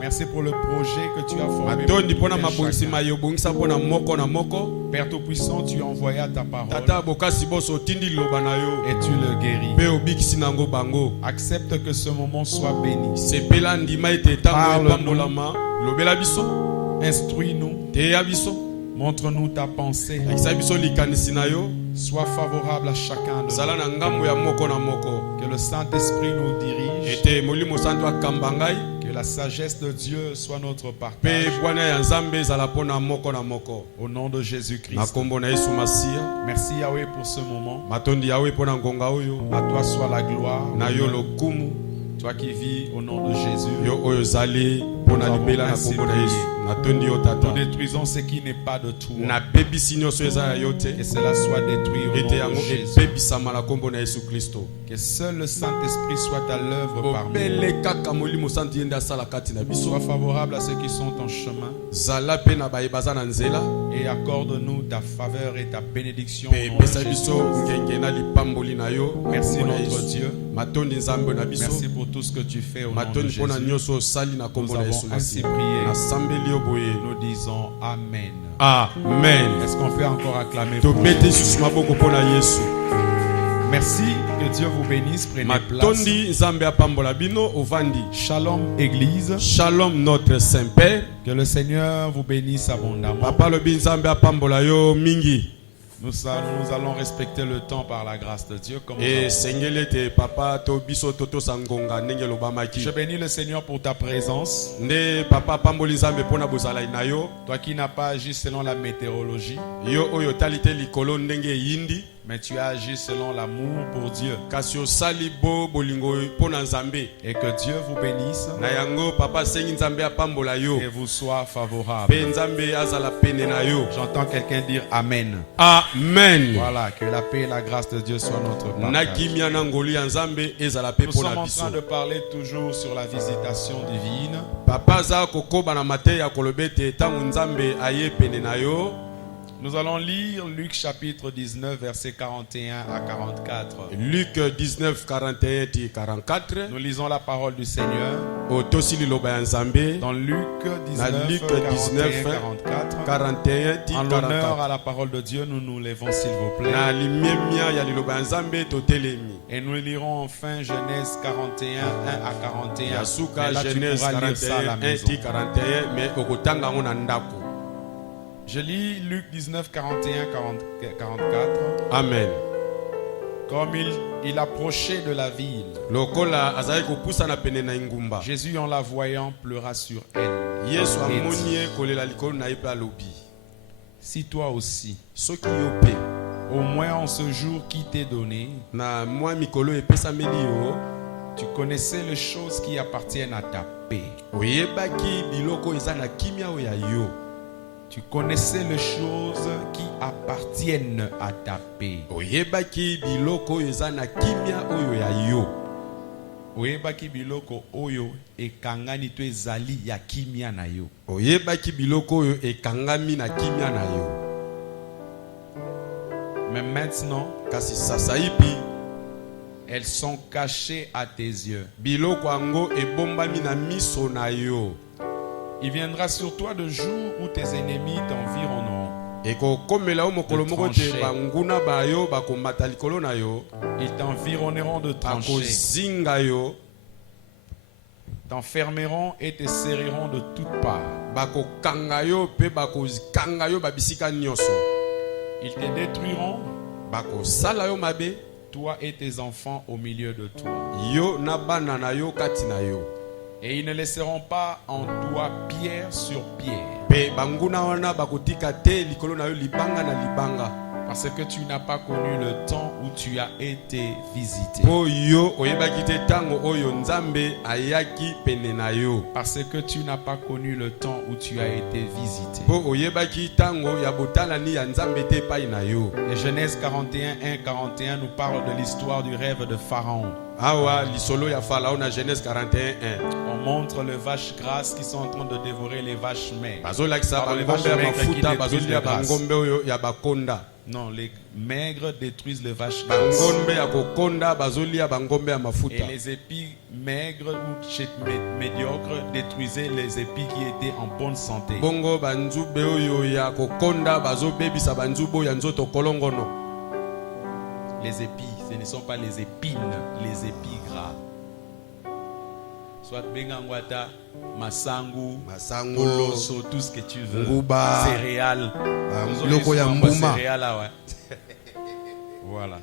Merci pour le projet que tu as formé pour chacun. Père Tout-Puissant, tu as envoyé ta parole et tu le guéris. Accepte que ce moment soit béni. Parle-nous. Instruis-nous. Montre-nous ta pensée. Sois favorable à chacun de nous. Que le Saint-Esprit nous dirige. Que la sagesse de Dieu soit notre partage. Au nom de Jésus-Christ. Merci Yahweh pour ce moment. À toi soit la gloire. Toi qui vis au nom de Jésus. Nous détruisons ce qui n'est pas de toi. Que cela soit détruit au nom de Jésus. Que seul le Saint-Esprit soit à l'œuvre parmi nous. Sois favorable à ceux qui sont en chemin. Et accorde-nous ta faveur et ta bénédiction au nom de Jésus. Merci notre Dieu. Merci pour tout ce que tu fais au nom de Jésus. Nous avons ainsi prié. Nous disons Amen. Amen. Est-ce qu'on peut encore acclamer pour Merci, que Dieu vous bénisse. Prenez place. Shalom Église. Shalom notre Saint-Père. Que le Seigneur vous bénisse abondamment. Nous allons respecter le temps par la grâce de Dieu. Comme je bénis le Seigneur pour ta présence. Toi qui n'as pas agi selon la météorologie, mais tu as agi selon l'amour pour Dieu. Et que Dieu vous bénisse et vous soit favorable. J'entends quelqu'un dire Amen. Amen. Voilà, que la paix et la grâce de Dieu soient notre partage. Nous sommes en train de parler toujours sur la visitation divine. Nous allons lire Luc chapitre 19, versets 41 à 44. Luc 19, 41-44. Nous lisons la parole du Seigneur. Dans Luc 19, 41, 44. En l'honneur à la parole de Dieu, nous nous levons s'il vous plaît. Et nous lirons enfin Genèse 41, 1 à 41. Mais là, tu pourras lire ça à la maison. Je lis Luc 19, 41, 44. Amen. Comme il approchait de la ville, Jésus en la voyant pleura sur elle. Et dit, si toi aussi, au moins en ce jour qui t'est donné, tu connaissais les choses qui appartiennent à ta paix. Tu connaissais les choses qui appartiennent à ta paix. Oyebaki biloko oyo ekangani to ezali ya kimia na yo. Mais maintenant, kasi sasaipi, elles sont cachées à tes yeux. Biloko ango ebombami na miso na yo. Il viendra sur toi de jour où tes ennemis t'environneront. Ils t'environneront de tranchées, t'enfermeront et te serreront de toutes parts. Ils te détruiront, toi et tes enfants au milieu de toi. Et ils ne laisseront pas en toi pierre sur pierre. Parce que tu n'as pas connu le temps où tu as été visité. Parce que tu n'as pas connu le temps où tu as été visité. Et Genèse 41, 1, 41 nous parle de l'histoire du rêve de Pharaon. On montre les vaches grasses qui sont en train de dévorer les vaches maigres. Non, les maigres détruisent les vaches Ba grasses. ngombe ya kokonda bazolia ba ngombe ya Et mafuta. les épis maigres ou médiocres détruisaient les épis qui étaient en bonne santé. Bongo banzube oyo ya kokonda bazobebisa banzubo ya nzoto kolongono. Les épis, ce ne sont pas les épines, les épis gras. Soit bengangwata, masangu, oloso, tout ce que tu veux. Nguba, céréales. loko ya mbuma. Voilà.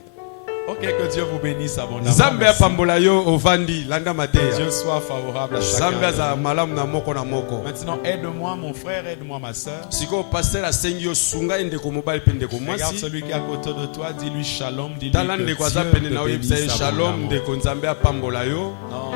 Ok, que Dieu vous bénisse abondamment. Nzambe apambola yo ovandi landa mateya. Dieu soit favorable à chacun. Nzambe za malamu na moko na moko. Maintenant, aide-moi mon frère, aide-moi ma soeur. Siko pasteur asengi yo sunga ndeko mobile pe ndeko Regarde mwasi. celui qui est à côté de toi, dis-lui shalom, dis-lui Tala que ndeko Dieu aza pene na te oyebisa bénisse shalom abondamment. ndeko Nzambe apambola yo. Non,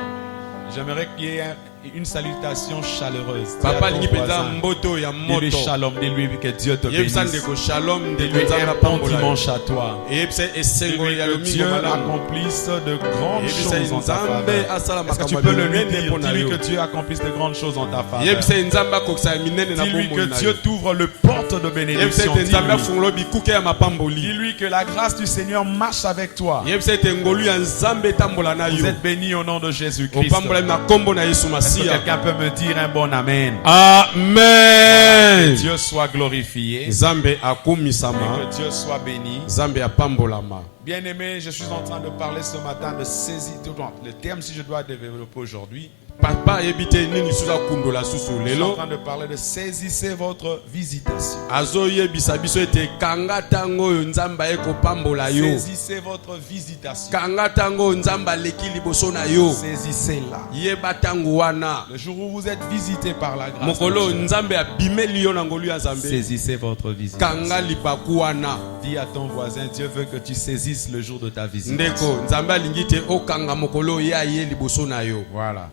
j'aimerais qu'il y ait une salutation chaleureuse. Papa lingi peza mboto ya Dis-lui moto. shalom, dis-lui que Dieu te Yebisa bénisse. ndeko shalom ndeko Dis-lui Nzambe un bon apambola yo. dimanche à toi. Yebisa esengo Dis-lui ya que lomingo Dieu malamu. accomplisse de grandes Yebisa choses en ta Nzambe faveur. asala Est-ce que tu makambo peux le ya lui minene dire? mpona Dis-lui yo. que Dieu accomplisse de grandes choses en ta faveur. Yebisa Nzambe akokisa minene na Dis-lui bomoi que na Dieu yo. t'ouvre le porte de Yebisa bénédiction. ete Nzambe Dis-lui. afungola bikuke ya mapamboli. Dis-lui que la grâce du Seigneur marche avec toi. Yebisa ete ngolu ya Nzambe etambola na Vous yo. êtes bénis au nom de Jésus-Christ. Opambola na kombo na Yesu Est-ce que Masiya. quelqu'un peut me dire un bon amen? Amen. Que Dieu soit glorifié. Nzambe Et akumisama. que Dieu soit béni. Nzambe apambolama. Bien-aimé, je suis en train de parler ce matin de saisir. Le terme, si je dois développer aujourd'hui, Papa yebite nini suza kundola susu je suis en lelo. train de parler de saisissez votre visitation. Azo yebisa biso ete kanga tango oyo Nzambe ekopambola yo. Saisissez votre visitation. Kanga tango Nzambe aleki liboso na yo. Saisissez-la. Yeba tango wana. Le jour où vous êtes visité par la grâce Mokolo de Dieu, Nzambe abimeli yo na ngolu ya Nzambe. saisissez votre visitation. Kanga lipaku wana. Dis à ton voisin, Dieu veut que tu saisisses le jour de ta visitation. Ndeko Nzambe alingi te okanga mokolo ya ye liboso na yo. Voilà.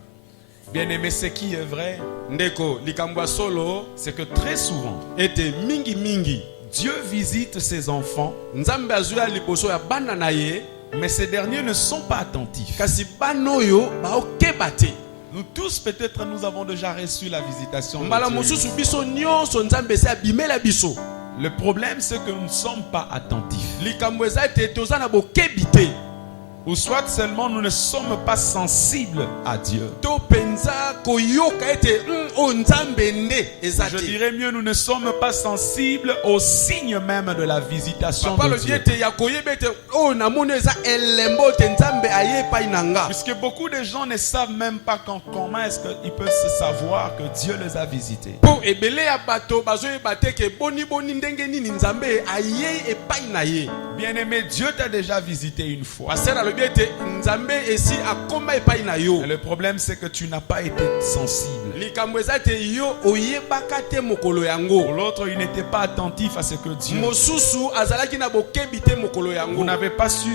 Bien-aimé, ce qui est vrai, Ndeko likambo ya solo c'est que très souvent, ete mingi mingi Dieu visite ses enfants, Nzambe azuya liboso ya bana na ye. mais ces derniers ne sont pas attentifs. Kasi bana oyo baokeba te. Nous tous, peut-être, nous avons déjà reçu la visitation de Mbala Dieu. mosusu biso nyonso Nzambe esi abimela biso. Le problème, c'est que nous ne sommes pas attentifs. Likambo eza ete toza na bokebi te. Ou soit seulement nous ne sommes pas sensibles à Dieu. To penza koyoka ete o Nzambe nde eza Je te. dirais mieux, nous ne sommes pas sensibles au signe même de la visitation Papa de le Dieu. ete ya koyeba ete o namoni eza elembo te Nzambe aye epai na nga. Puisque beaucoup de gens ne savent même pas comment est-ce qu'ils peuvent se savoir que Dieu les a visités. Po ebele ya bato bazoyeba te ke boni ndenge nini Nzambe aye epai na ye. Bien-aimé, Dieu t'a déjà visité une fois. Pasteur alobi ete Nzambe esi akoma epai na yo. Et le problème, c'est que tu n'as pas été sensible. Likambo eza te yo oyebaka te mokolo yango. Pour l'autre, il n'était pas attentif à ce que Dieu... Mosusu azalaki na bokebi te mokolo Vous yango. n'avez pas su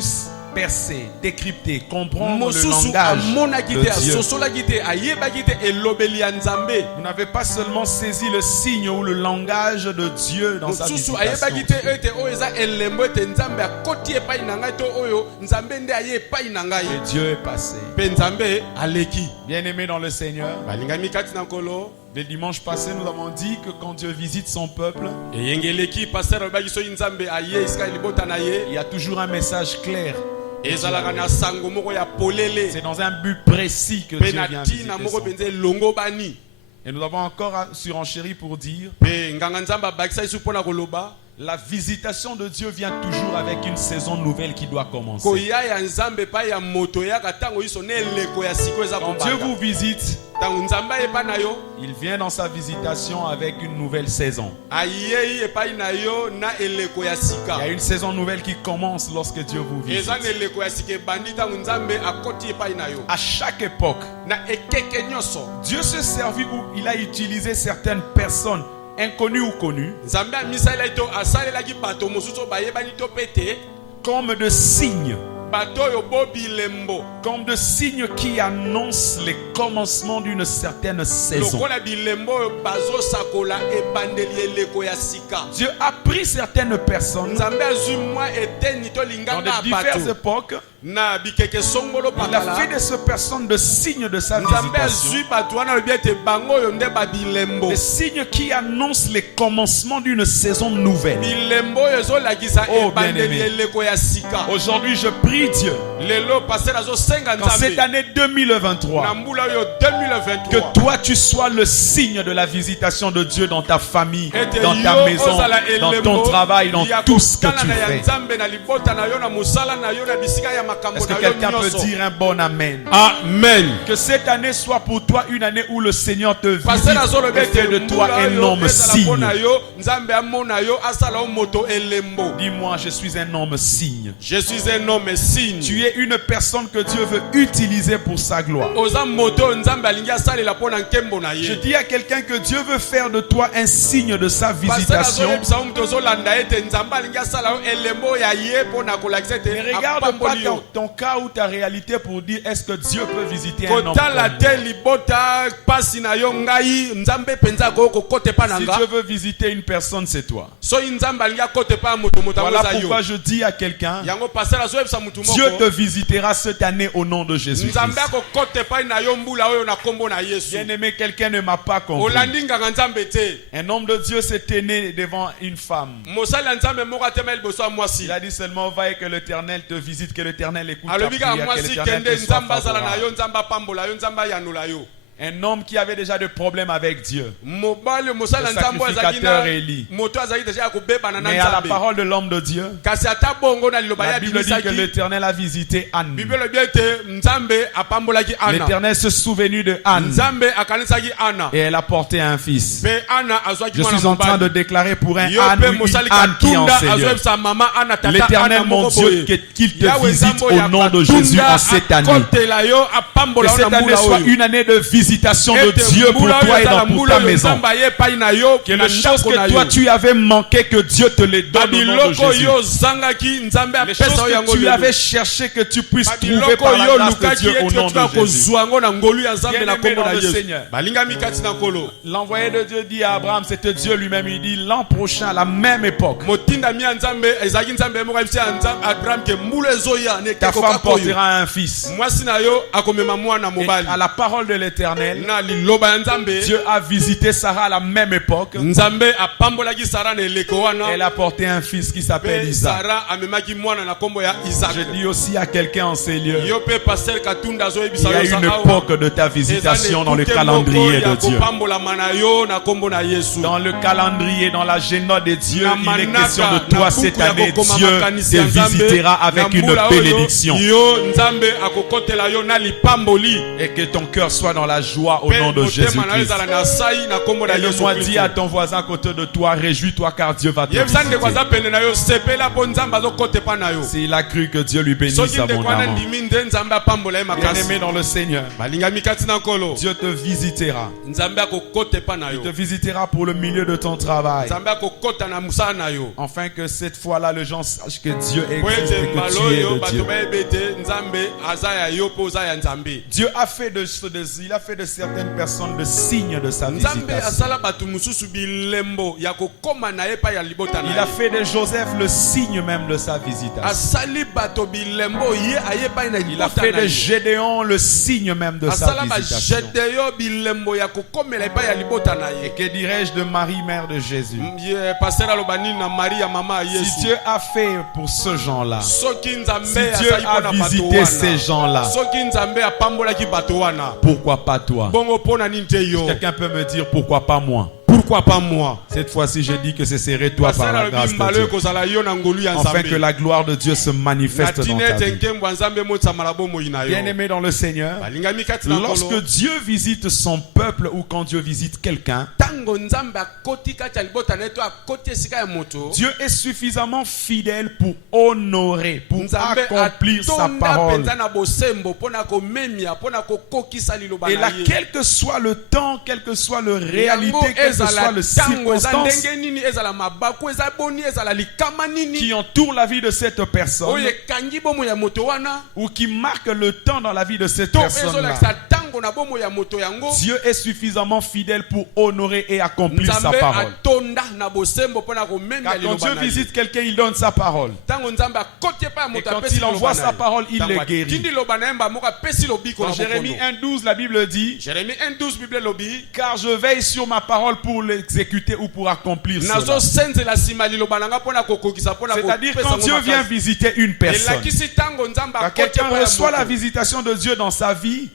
percer, décrypter, comprendre le Mosusu langage amonaki de te Dieu. asosolaki te ayebaki te elobeli ya Nzambe. Vous n'avez pas seulement saisi le signe ou le langage de Dieu dans sa Mosusu visitation. ayebaki te ete oyo eza elembo ete Nzambe akoti epai na ngai to oyo Nzambe nde aye epai na ngai. Et Dieu est passé. Pe Nzambe aleki. Bien-aimé dans le Seigneur, Balingami kati na nkolo. le dimanche passé, nous avons dit que quand Dieu visite son peuple, Eyengeleki pasteur alobaki soki Nzambe aye esika libota na ye. il y a toujours un message clair. Ezalaka na sango moko ya polele. C'est dans un but précis que Pe Dieu na vient visiter tina son moko peuple. penze longo bani. Et nous avons encore surenchéri pour dire, Pe nganga Nzambe abakisa isu pona koloba. la visitation de Dieu vient toujours avec une saison nouvelle qui doit commencer. Koya ya Nzambe pa ya moto ya katango iso ne leko ya siko eza Quand Dieu kobanda. vous visite, Tango Nzambe epa na yo. il vient dans sa visitation avec une nouvelle saison. Ayei epai na yo na eleko ya Il sika. y a une saison nouvelle qui commence lorsque Dieu vous visite. Eza na eleko ya sika ebandi tango Nzambe akoti epai na yo. À chaque époque, Na ekeke nyonso. Dieu se servit où il a utilisé certaines personnes, inconnues ou connues, Nzambe amisalela to asalelaki bato mosusu bayebani to pete. comme de signes, Bato oyo bobi lembo. comme de signes qui annoncent les commencements d'une certaine saison. Lokola bilembo oyo bazosakola ebandeli eleko ya sika. Dieu a pris certaines personnes Nzambe azwi mwa eteni to dans linganga de ya diverses bato. époques Il a fait de cette personne le signe de sa visitation. Le signe qui annonce le commencement d'une saison nouvelle. Oh bien-aimé, aujourd'hui je prie Dieu dans cette année 2023 que toi tu sois le signe de la visitation de Dieu dans ta famille, dans ta maison, dans ton travail, dans tout ce que tu fais. Est-ce que quelqu'un peut dire un bon amen? Amen. Que cette année soit pour toi une année où le Seigneur te visite et fait de toi un homme signe. Dis-moi, je suis un homme signe. Je suis un homme signe. Tu es une personne que Dieu veut utiliser pour sa gloire. Je dis à quelqu'un que Dieu veut faire de toi un signe de sa visitation. Mais regarde pas ton cas ou ta réalité pour dire est-ce que Dieu peut visiter un homme comme moi. Si Dieu veut visiter une personne, c'est toi. Voilà pourquoi je dis à quelqu'un, Dieu te visitera cette année au nom de Jésus. Bien-aimé, quelqu'un ne m'a pas compris. Un homme de Dieu s'est tenu devant une femme. Il a dit seulement va et que l'Éternel te visite, que l'Éternel écoute ta prière, que l'Éternel te soit favorable. Un homme qui avait déjà des problèmes avec Dieu. Le sacrificateur Élie. Mais à la parole de l'homme de Dieu, la Bible dit que l'Éternel a visité Anne. L'Éternel se souvenu de Anne. Et elle a porté un fils. Je suis en train de déclarer pour un Anne, une Anne qui est en Seigneur. L'Éternel mon Dieu, qu'il te visite au nom de Jésus en cette année. Que cette année soit une année de visitation de Dieu pour toi et pour ta maison. Que les choses que toi tu avais manqué, que Dieu te les donne au nom de Jésus. Les choses que tu avais cherché, que tu puisses trouver par la grâce de Dieu au nom de Jésus. Bien-aimé dans le Seigneur, l'envoyé de Dieu dit à Abraham, c'était Dieu lui-même, il dit l'an prochain à la même époque, ta femme portera un fils. Et à la parole de l'Éternel, Dieu a visité Sarah à la même époque. Elle a porté un fils qui s'appelle Isaac. Je dis aussi à quelqu'un en ces lieux, il y a une époque de ta visitation dans le calendrier de Dieu. Dans le calendrier, dans l'agenda de Dieu, il est question de toi cette année. Dieu te visitera avec une bénédiction. Et que ton cœur soit dans la joie au nom de Jésus-Christ. Et le moi dit à ton voisin à côté de toi, réjouis-toi car Dieu va te visiter. S'il a cru que Dieu lui bénisse abondamment. Bien-aimé dans le Seigneur, Dieu te visitera. Il te visitera pour le milieu de ton travail. Afin que cette fois-là, les gens sachent que Dieu existe et que tu es de Dieu. Dieu a fait de certaines personnes le signe de sa visitation. Il a fait de Joseph le signe même de sa visitation. Il a fait de Gédéon le signe même de sa visitation. Et que dirais-je de Marie, mère de Jésus? Si Dieu a fait pour ce genre-là, si Dieu a visité ces gens-là, pourquoi pas toi? Quelqu'un peut me dire pourquoi pas moi? Pourquoi pas moi? Cette fois-ci, je dis que ce serait toi par la grâce de Dieu. Afin que la gloire de Dieu se manifeste dans ta vie. Bien-aimé dans le Seigneur, lorsque Dieu visite son peuple ou quand Dieu visite quelqu'un, Dieu est suffisamment fidèle pour honorer, pour accomplir sa parole. Et là, quel que soit le temps, quelle que soit la réalité, quelle que soit le circonstance qui entoure la vie de cette personne ou qui marque le temps dans la vie de cette personne-là, Dieu est suffisamment fidèle pour honorer et accomplir sa parole. Car quand Dieu visite quelqu'un, il donne sa parole. Et quand il envoie sa parole, il le guérit. Dans Jérémie 1:12, la Bible dit: car je veille sur ma parole pour l'exécuter ou pour accomplir cela. C'est-à-dire quand Dieu vient visiter une personne, quand quelqu'un reçoit la visitation de Dieu dans sa vie,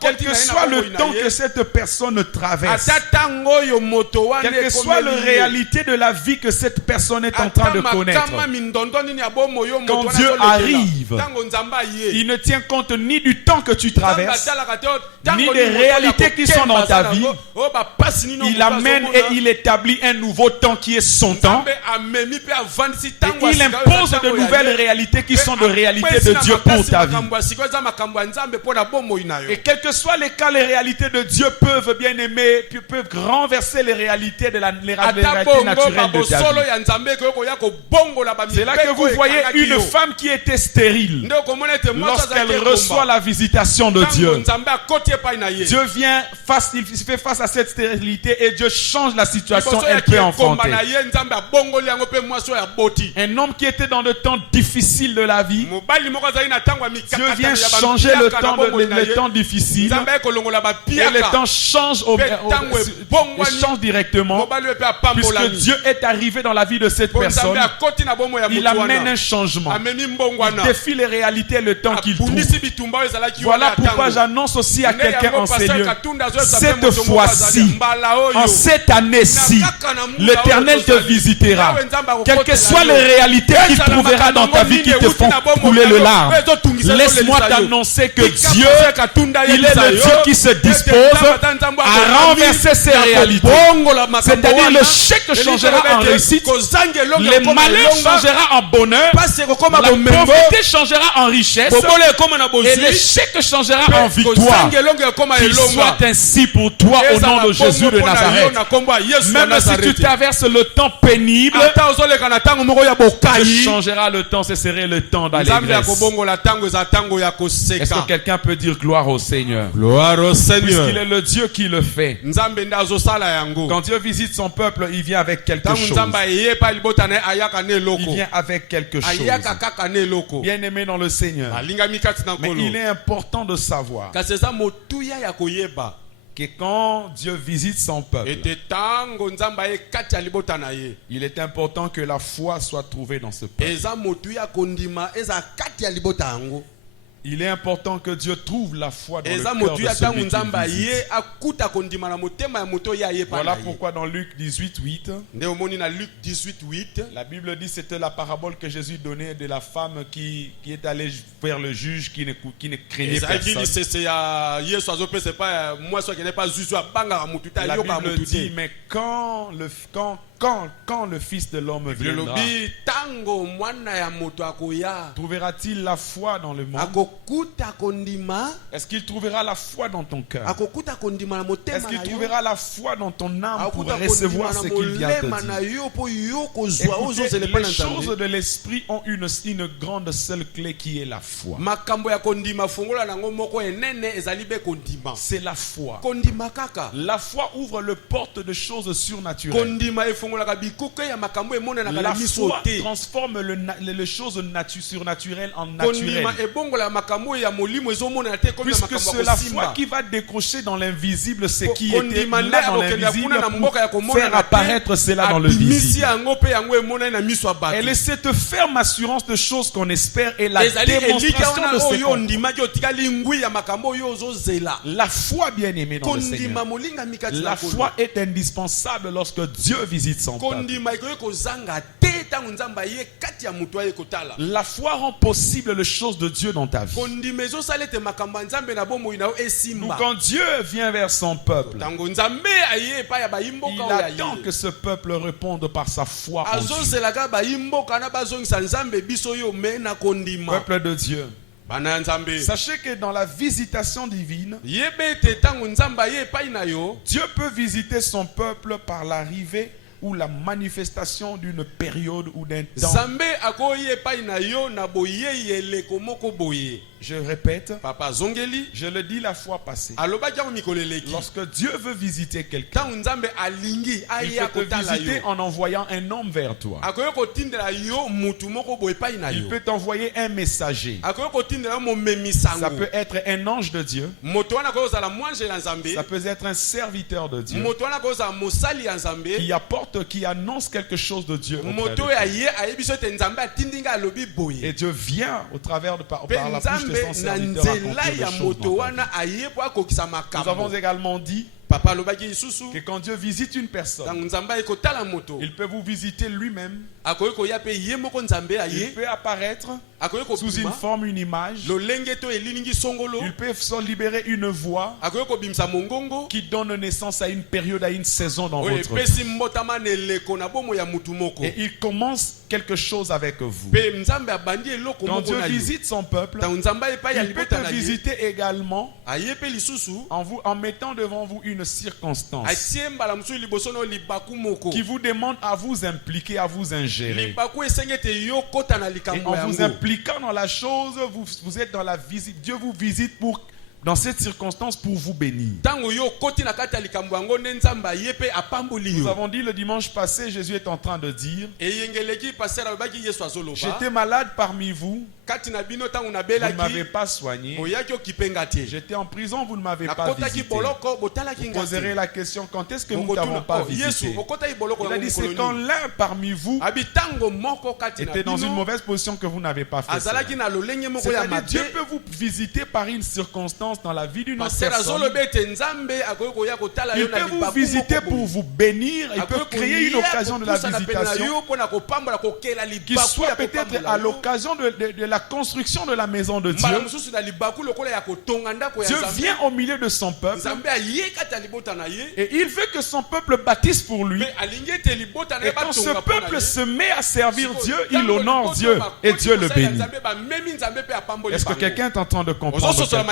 quel que soit le temps que cette personne traverse, quelle que soit la réalité de la vie que cette personne est en train de connaître, quand Dieu arrive, il ne tient compte ni du temps que tu traverses, ni des réalités qui sont dans ta vie. Il amène et il établit un nouveau temps qui est son temps. Et il impose de nouvelles réalités qui sont de réalités de Dieu pour ta vie. Et quel que soit les cas, les réalités de Dieu peuvent, bien aimer, peuvent renverser les réalités de les réalités naturelles de ta vie. C'est là que vous voyez une femme qui était stérile. Lorsqu'elle reçoit la visitation de Dieu, Dieu vient il fait face à cette stérilité et Dieu change la situation, elle peut enfanter. Un homme qui était dans le temps difficile de la vie, Dieu vient changer le temps difficile et le temps change directement, puisque Dieu est arrivé dans la vie de cette personne. Il amène un changement, il défie les réalités et le temps qu'il trouve. Voilà pourquoi j'annonce aussi à quelqu'un en ces lieux: cette fois-ci, en cette année-ci, l'Éternel te visitera. Quelles que soient les réalités qu'il trouvera dans ta vie qui te font couler le larme, laisse-moi t'annoncer que Dieu, il est le Dieu qui se dispose à renverser ces réalités. C'est-à-dire le chèque changera en réussite, les malheurs changera en bonheur, la pauvreté changera en richesse et l'échec changera en victoire. Qu'il soit ainsi pour toi au nom de Jésus de Nazareth. Même si tu traverses le temps pénible, changera le temps, ce serait le temps d'allégresse. Est-ce que quelqu'un peut dire gloire au Seigneur? Gloire au Seigneur. Puisqu'il est le Dieu qui le fait. Quand Dieu visite son peuple, il vient avec quelque chose. Il vient avec quelque chose. Bien aimé dans le Seigneur. Mais il est important de savoir que quand Dieu visite son peuple, il est important que la foi soit trouvée dans ce peuple. Il est important que Dieu trouve la foi dans le cœur de celui qui visite. Voilà pourquoi dans Luc 18:8, la Bible dit, c'était la parabole que Jésus donnait de la femme qui est allée vers le juge qui ne craignait personne. La Bible dit, mais quand le Fils de l'homme viendra, trouvera-t-il la foi dans le monde? Est-ce qu'il trouvera la foi dans ton cœur? Est-ce qu'il trouvera la foi dans ton âme pour recevoir ce qu'il vient te dire? Écoutez, les choses de l'esprit ont une grande seule clé qui est la foi. C'est la foi. La foi ouvre le porte de choses surnaturelles. La foi transforme les choses surnaturelles en naturelles. Puisque c'est la foi qui va décrocher dans l'invisible ce qui était là dans l'invisible pour faire apparaître cela dans le visible. Elle est cette ferme assurance de choses qu'on espère et la démonstration de ce qu'on voit. La foi, bien aimée dans le Seigneur, la foi est indispensable lorsque Dieu visite son peuple. La foi rend possible les choses de Dieu dans ta vie. Donc quand Dieu vient vers son peuple, il attend que ce peuple réponde par sa foi en Dieu. Peuple de Dieu, sachez que dans la visitation divine, Dieu peut visiter son peuple par l'arrivée ou la manifestation d'une période ou d'un temps. Je répète, Papa Zongeli, je le dis la fois passée. Lorsque Dieu veut visiter quelqu'un, il peut te visiter en envoyant un homme vers toi. Il peut t'envoyer un messager. Ça peut être un ange de Dieu. Ça peut être un serviteur de Dieu qui apporte, qui annonce quelque chose de Dieu. Et Dieu vient au travers par la bouche de son serviteur raconter les choses. Nous avons également dit que quand Dieu visite une personne, il peut vous visiter lui-même. Il peut apparaître sous une forme, une image. Il peut libérer une voix qui donne naissance à une période, à une saison dans votre vie. Et il commence quelque chose avec vous. Quand Dieu visite son peuple, il peut te visiter également en mettant devant vous une circonstance qui vous demande à vous impliquer, à vous ingérer. Et en vous impliquant dans la chose, vous êtes dans la visite. Dieu vous visite dans cette circonstance pour vous bénir. Nous avons dit le dimanche passé, Jésus est en train de dire: j'étais malade parmi vous, vous ne m'avez pas soigné. J'étais en prison, vous ne m'avez pas visité. Vous poserez la question: quand est-ce que nous ne t'avons pas visité? Il a dit: c'est quand l'un parmi vous était dans une mauvaise position que vous n'avez pas fait cela. C'est-à-dire, Dieu peut vous visiter par une circonstance dans la vie d'une autre personne. Il peut vous visiter pour vous bénir. Il peut créer une occasion de la visitation qui soit peut-être à l'occasion de la construction de la maison de Dieu. Dieu vient au milieu de son peuple et il veut que son peuple bâtisse pour lui. Et quand ce peuple se met à servir Dieu, il honore Dieu et Dieu le bénit. Est-ce que quelqu'un est en train de comprendre quelque chose?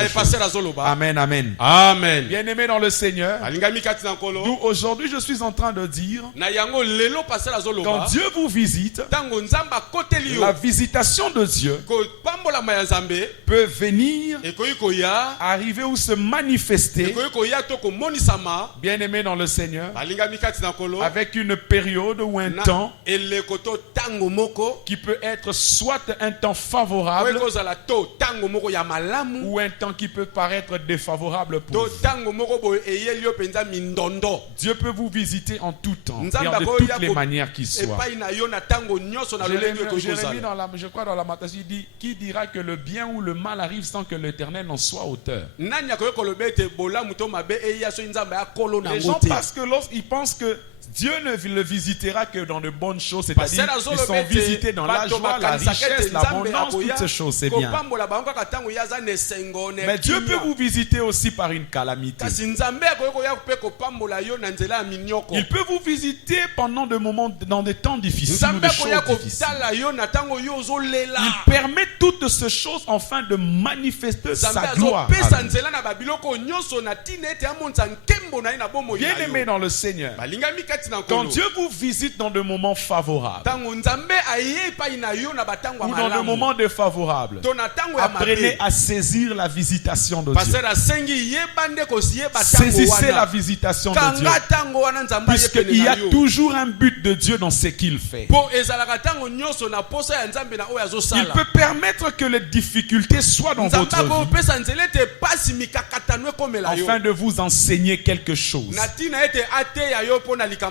Amen, amen. Amen. Bien-aimé dans le Seigneur, d'où aujourd'hui je suis en train de dire, quand Dieu vous visite, la visitation de Dieu peut venir, arriver ou se manifester, bien-aimé dans le Seigneur, avec une période ou un temps qui peut être soit un temps favorable ou un temps qui peut paraître défavorable pour vous. Dieu peut vous visiter en tout temps et de toutes les manières qui soient. Je crois dans la Matthieu, il dit: qui dira que le bien ou le mal arrive sans que l'Éternel en soit auteur? Les gens, parce que lorsqu'ils pensent que Dieu ne le visitera que dans de bonnes choses, c'est-à-dire qu'ils sont visités dans la joie, la richesse, l'abondance, toutes ces choses, c'est bien. Mais Dieu peut vous visiter aussi par une calamité. Il peut vous visiter pendant des moments, dans des temps difficiles ou des choses difficiles. Il permet toutes ces choses afin de manifester sa gloire. Bien aimé dans le Seigneur, quand Dieu vous visite dans des moments favorables ou dans des moments défavorables, apprenez à saisir la visitation de Dieu. Saisissez la visitation de Dieu, puisqu'il y a toujours un but de Dieu dans ce qu'il fait. Il peut permettre que les difficultés soient dans votre vie afin de vous enseigner quelque chose.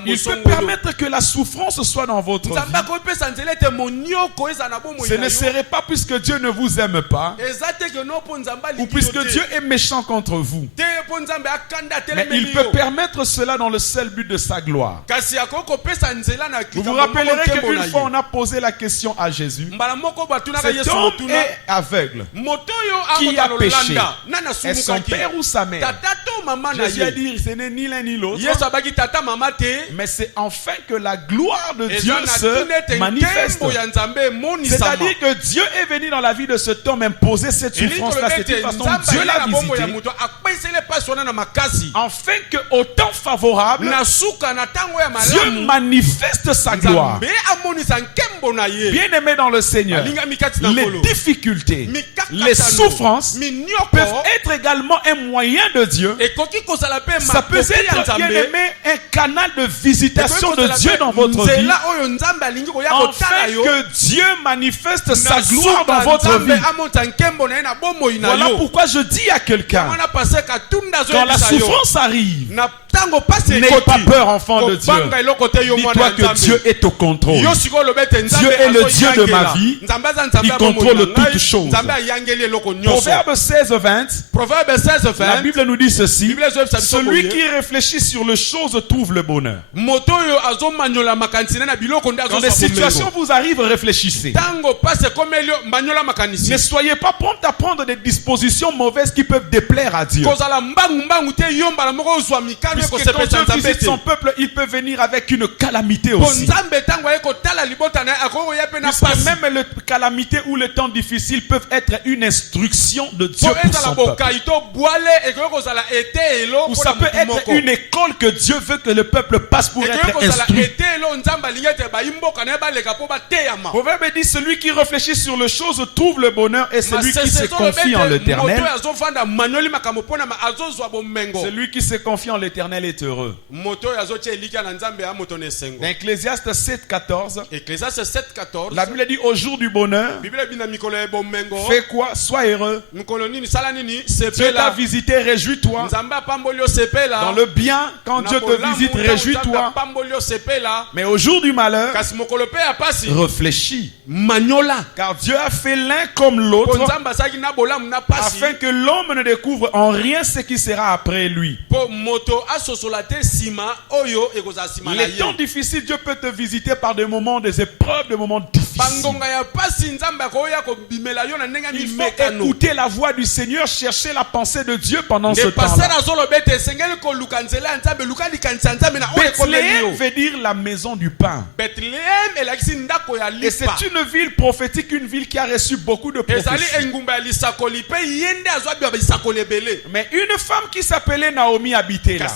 Il peut permettre que la souffrance soit dans votre vie. Ce ne serait pas puisque Dieu ne vous aime pas ou puisque Dieu est méchant contre vous. Mais il peut permettre cela dans le seul but de sa gloire. Vous vous rappellerez qu'une fois on a posé la question à Jésus: cet homme est aveugle, qui a péché? Est-ce son père ou sa mère? Jésus a dit: ce n'est ni l'un ni l'autre, mais c'est enfin que la gloire de Dieu se manifeste. C'est-à-dire que Dieu est venu dans la vie de cet homme imposer cette souffrance-là. C'est une façon Dieu l'a visité afin que au temps favorable, Dieu manifeste sa gloire. Bien-aimés dans le Seigneur, les difficultés, les souffrances peuvent être également un moyen de Dieu. Ça peut être, bien-aimé, un canal de visitation de Dieu dans votre vie, afin que Dieu manifeste sa gloire dans votre vie. Voilà pourquoi je dis à quelqu'un, quand la souffrance arrive, n'aie pas peur, enfant de Dieu. Dis-toi que Dieu est au contrôle. Dieu est le Dieu de ma vie. Il contrôle toutes choses. Proverbe 16:20. La Bible nous dit ceci: celui qui réfléchit sur les choses trouve le bonheur. Quand des situations vous arrivent, réfléchissez. Ne soyez pas prompt à prendre des dispositions mauvaises qui peuvent déplaire à Dieu. Puisque quand Dieu visite son peuple, il peut venir avec une calamité aussi. Puisque même les calamités ou les temps difficiles peuvent être une instruction de Dieu pour son peuple. Ou ça peut être une école que Dieu veut que le peuple passe pour être instruit. Proverbe dit: celui qui réfléchit sur les choses trouve le bonheur, et celui qui se confie en l'Éternel, celui qui se confie en l'Éternel est heureux. Dans Ecclésiaste 7:14, la Bible dit: au jour du bonheur, fais quoi? Sois heureux. Dieu t'a visité, réjouis-toi. Dans le bien, quand Dieu te visite, réjouis-toi. Mais au jour du malheur, réfléchis. Car Dieu a fait l'un comme l'autre, afin que l'homme ne découvre en rien ce qui sera après lui. Les temps difficiles, Dieu peut te visiter par des moments, des épreuves, des moments difficiles. Il faut écouter la voix du Seigneur, chercher la pensée de Dieu pendant ce temps-là. Bethléem veut dire la maison du pain. Et c'est une ville prophétique, une ville qui a reçu beaucoup de prophéties. Mais une femme qui s'appelait Naomi habitait là.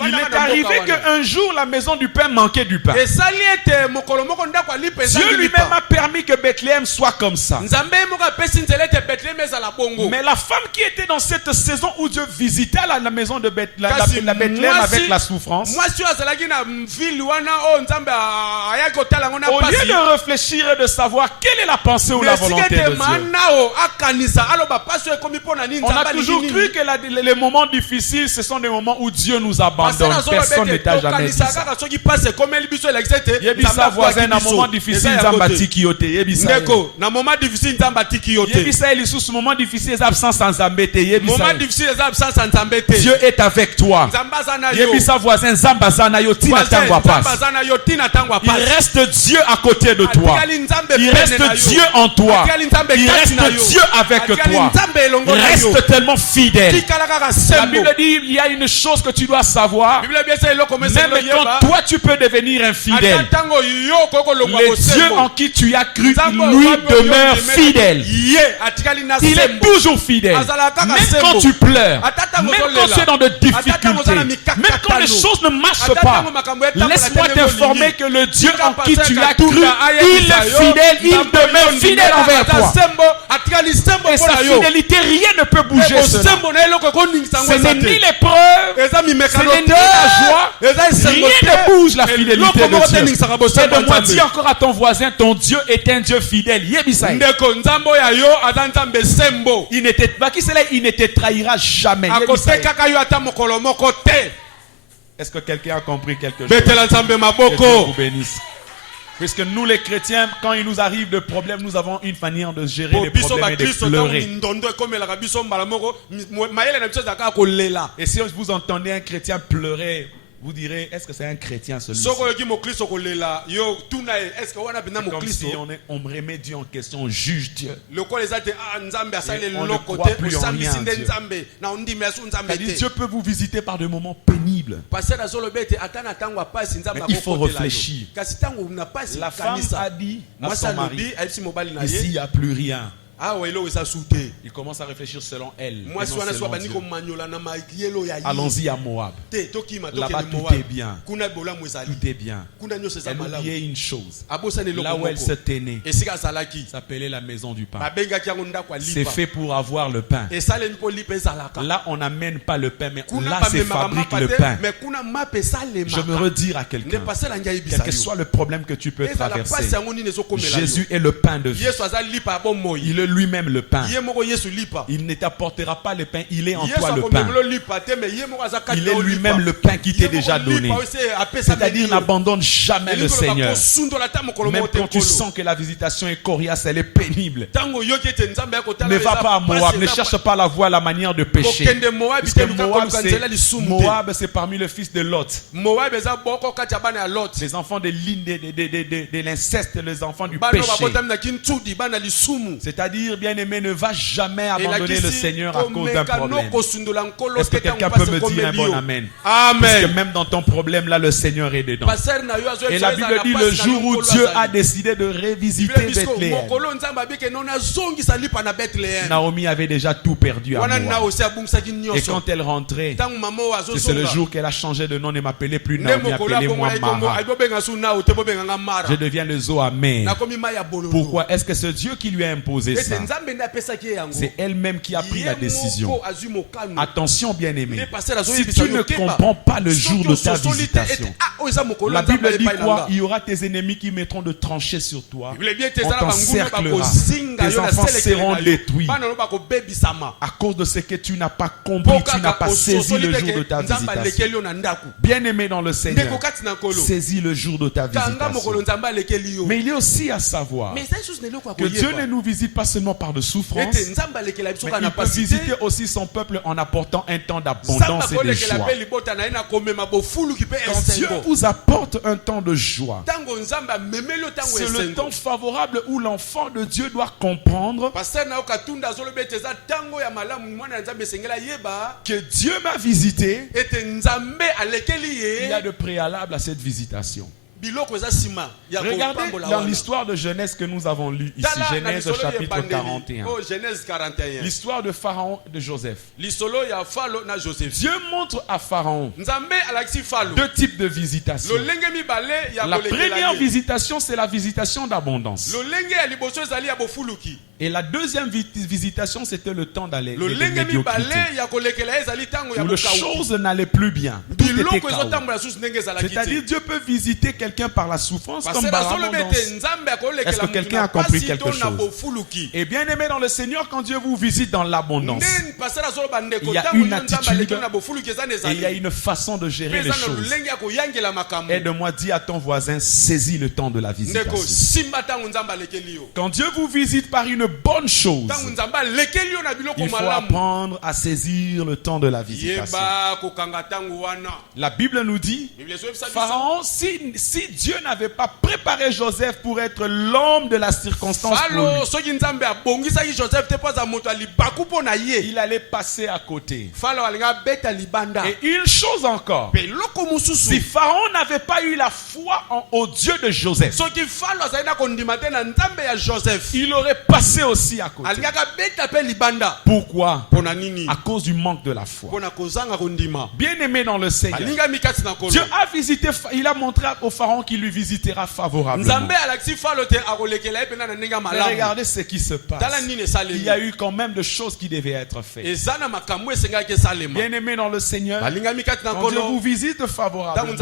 Il est arrivé qu'un jour la maison du pain manquait du pain. Dieu lui-même a permis que Bethléem soit comme ça. Mais la femme qui était dans cette saison où Dieu visitait la maison de Bethléem avec la souffrance, au lieu de réfléchir et de savoir quelle est la pensée ou la volonté de Dieu, on a toujours cru que les moments difficiles, ce sont des moments où Dieu nous abandonne. Personne ne t'a jamais dit ça. Yebisa voisin, un moment difficile, Zambati Kiyote. Yebisa il sous moment difficile, absence sans Zambete. Dieu est avec toi. Yebisa voisin, Zambazana Yotina Tangwa passe. Il reste Dieu à côté de toi. Il reste Dieu en toi. Il reste Dieu avec toi. Reste tellement fidèle. La Bible dit il y a une chose que tu dois savoir. Même quand toi tu peux devenir infidèle, le Dieu en qui tu as cru, lui demeure fidèle. Il est toujours fidèle. Même quand tu pleures, même quand tu es dans de difficultés, même quand les choses ne marchent pas, laisse-moi t'informer que le Dieu en qui tu as cru, il est fidèle, il demeure fidèle envers toi. Et sa fidélité, rien ne peut bouger cela. Ce n'est ni l'épreuve, ce n'est ni la joie, rien ne bouge la fidélité de Dieu. Et de moi, dis encore à ton voisin, ton Dieu est un Dieu fidèle. Il ne te trahira jamais. Est-ce que quelqu'un a compris quelque chose? Que Dieu vous bénisse. Puisque nous les chrétiens, quand il nous arrive de problèmes, nous avons une manière de gérer les problèmes et de pleurer. Et si vous entendez un chrétien pleurer, vous direz, est-ce que c'est un chrétien celui-ci? Comme si on remet Dieu en question, on juge Dieu. Et on ne croit plus en rien Dieu. Dieu peut vous visiter par des moments pénibles. Mais il faut réfléchir. La femme a dit à son mari, ici il n'y a plus rien. Il commence à réfléchir selon elle. Allons-y à Moab. Là-bas, tout est bien. Tout est bien. Elle oubliait une chose. Là où elle se tenait, s'appelait la maison du pain. C'est fait pour avoir le pain. Là, on n'amène pas le pain, mais là, c'est fabrique le pain. Je veux redire à quelqu'un, quel que soit le problème que tu peux traverser, Jésus est le pain de vie. Il est lui-même le pain. Il ne t'apportera pas le pain, il est en toi le pain. Il est lui-même le pain qui t'est déjà donné. C'est-à-dire, n'abandonne jamais le Seigneur. Même quand tu sens que la visitation est coriace, elle est pénible. Ne va pas à Moab, ne cherche pas la voie, la manière de pécher. Parce que Moab, c'est parmi le fils de Lot. Les enfants de l'inceste, les enfants du péché. C'est-à-dire, bien-aimé, ne va jamais abandonner le Seigneur à cause d'un problème. Est-ce que quelqu'un peut me dire un bon amen? Amen. Parce que même dans ton problème, là, le Seigneur est dedans. Et la Bible dit, le jour où Dieu a décidé de révisiter Bethléem, Naomi avait déjà tout perdu à Moab. Et quand elle rentrait, c'est le jour qu'elle a changé de nom et m'appelait plus Naomi, appelez-moi Mara. Je deviens le zo amer. Pourquoi? Est-ce que c'est Dieu qui lui a imposé ça? C'est elle-même qui a pris la décision. Attention, bien-aimé. Si tu ne comprends pas le jour de ta visitation, la Bible dit quoi? Il y aura tes ennemis qui mettront de tranchées sur toi. On t'encerclera. Tes enfants seront détruits à cause de ce que tu n'as pas compris, tu n'as pas saisi le jour de ta visitation. Bien-aimé dans le Seigneur, saisis le jour de ta visitation. Mais il est aussi à savoir que Dieu ne nous visite pas seulement par de souffrances, mais il peut visiter aussi son peuple en apportant un temps d'abondance et de joie. Quand Dieu vous apporte un temps de joie, c'est le temps favorable où l'enfant de Dieu doit comprendre que Dieu m'a visité. Il y a de préalable à cette visitation. Regardez dans l'histoire de Genèse que nous avons lu ici, Genèse chapitre 41. L'histoire de Pharaon et de Joseph. Dieu montre à Pharaon deux types de visitations. La première visitation, c'est la visitation d'abondance. Et la deuxième visitation, c'était le temps d'aller de médiocrité, où les choses n'allaient plus bien. Tout était chaos. C'est-à-dire, Dieu peut visiter quelqu'un par la souffrance comme par l'abondance. Est-ce que quelqu'un a compris quelque chose? Et bien aimé dans le Seigneur, quand Dieu vous visite dans l'abondance, il y a une attitude et il y a une façon de gérer les choses. Aide-moi, dis à ton voisin, saisis le temps de la visitation. Quand Dieu vous visite par une bonne chose, il faut apprendre à saisir le temps de la visitation. La Bible nous dit, Pharaon, si Dieu n'avait pas préparé Joseph pour être l'homme de la circonstance pour lui, il allait passer à côté. Et une chose encore, si Pharaon n'avait pas eu la foi au Dieu de Joseph, il aurait passé aussi à côté. Pourquoi? À cause du manque de la foi. Bien aimé dans le Seigneur, Dieu a visité, il a montré au Pharaon qu'il lui visitera favorablement. Mais regardez ce qui se passe. Il y a eu quand même de choses qui devaient être faites. Bien aimé dans le Seigneur, quand Dieu vous visite favorablement,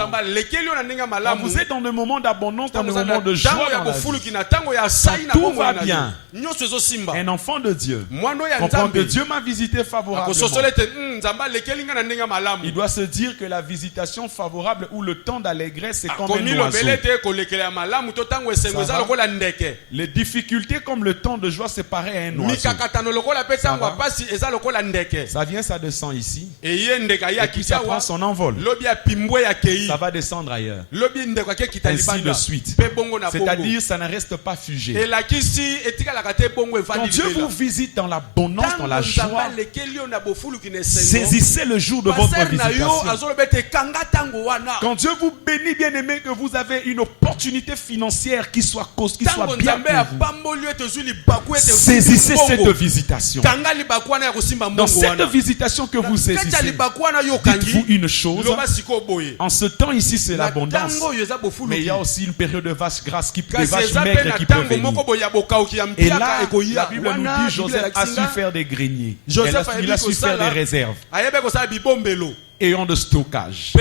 quand vous êtes dans le moment d'abondance, dans le moment de joie dans la vie, tout va bien. Un enfant de Dieu comprend que Dieu m'a visité favorablement. Il doit se dire que la visitation favorable ou le temps d'allégresse, c'est comme un oiseau. Les difficultés comme le temps de joie, c'est pareil à un oiseau. Ça vient, ça descend ici. Et puis ça prend son envol. Ça va descendre ailleurs. Ainsi de suite. C'est-à-dire, ça ne reste pas figé. Quand Dieu vous visite dans l'abondance, dans la joie, saisissez le jour de votre visitation. Quand Dieu vous bénit, bien aimé, que vous avez une opportunité financière qui soit bien pour vous, saisissez cette visitation. Dans cette visitation que vous saisissez, dites-vous une chose. En ce temps ici, c'est l'abondance. Mais il y a aussi une période de vache grasse, de vache maigre qui peut venir. Et là, la Bible nous dit Joseph a su faire des greniers. Il a su faire des réserves. Ayant de stockage,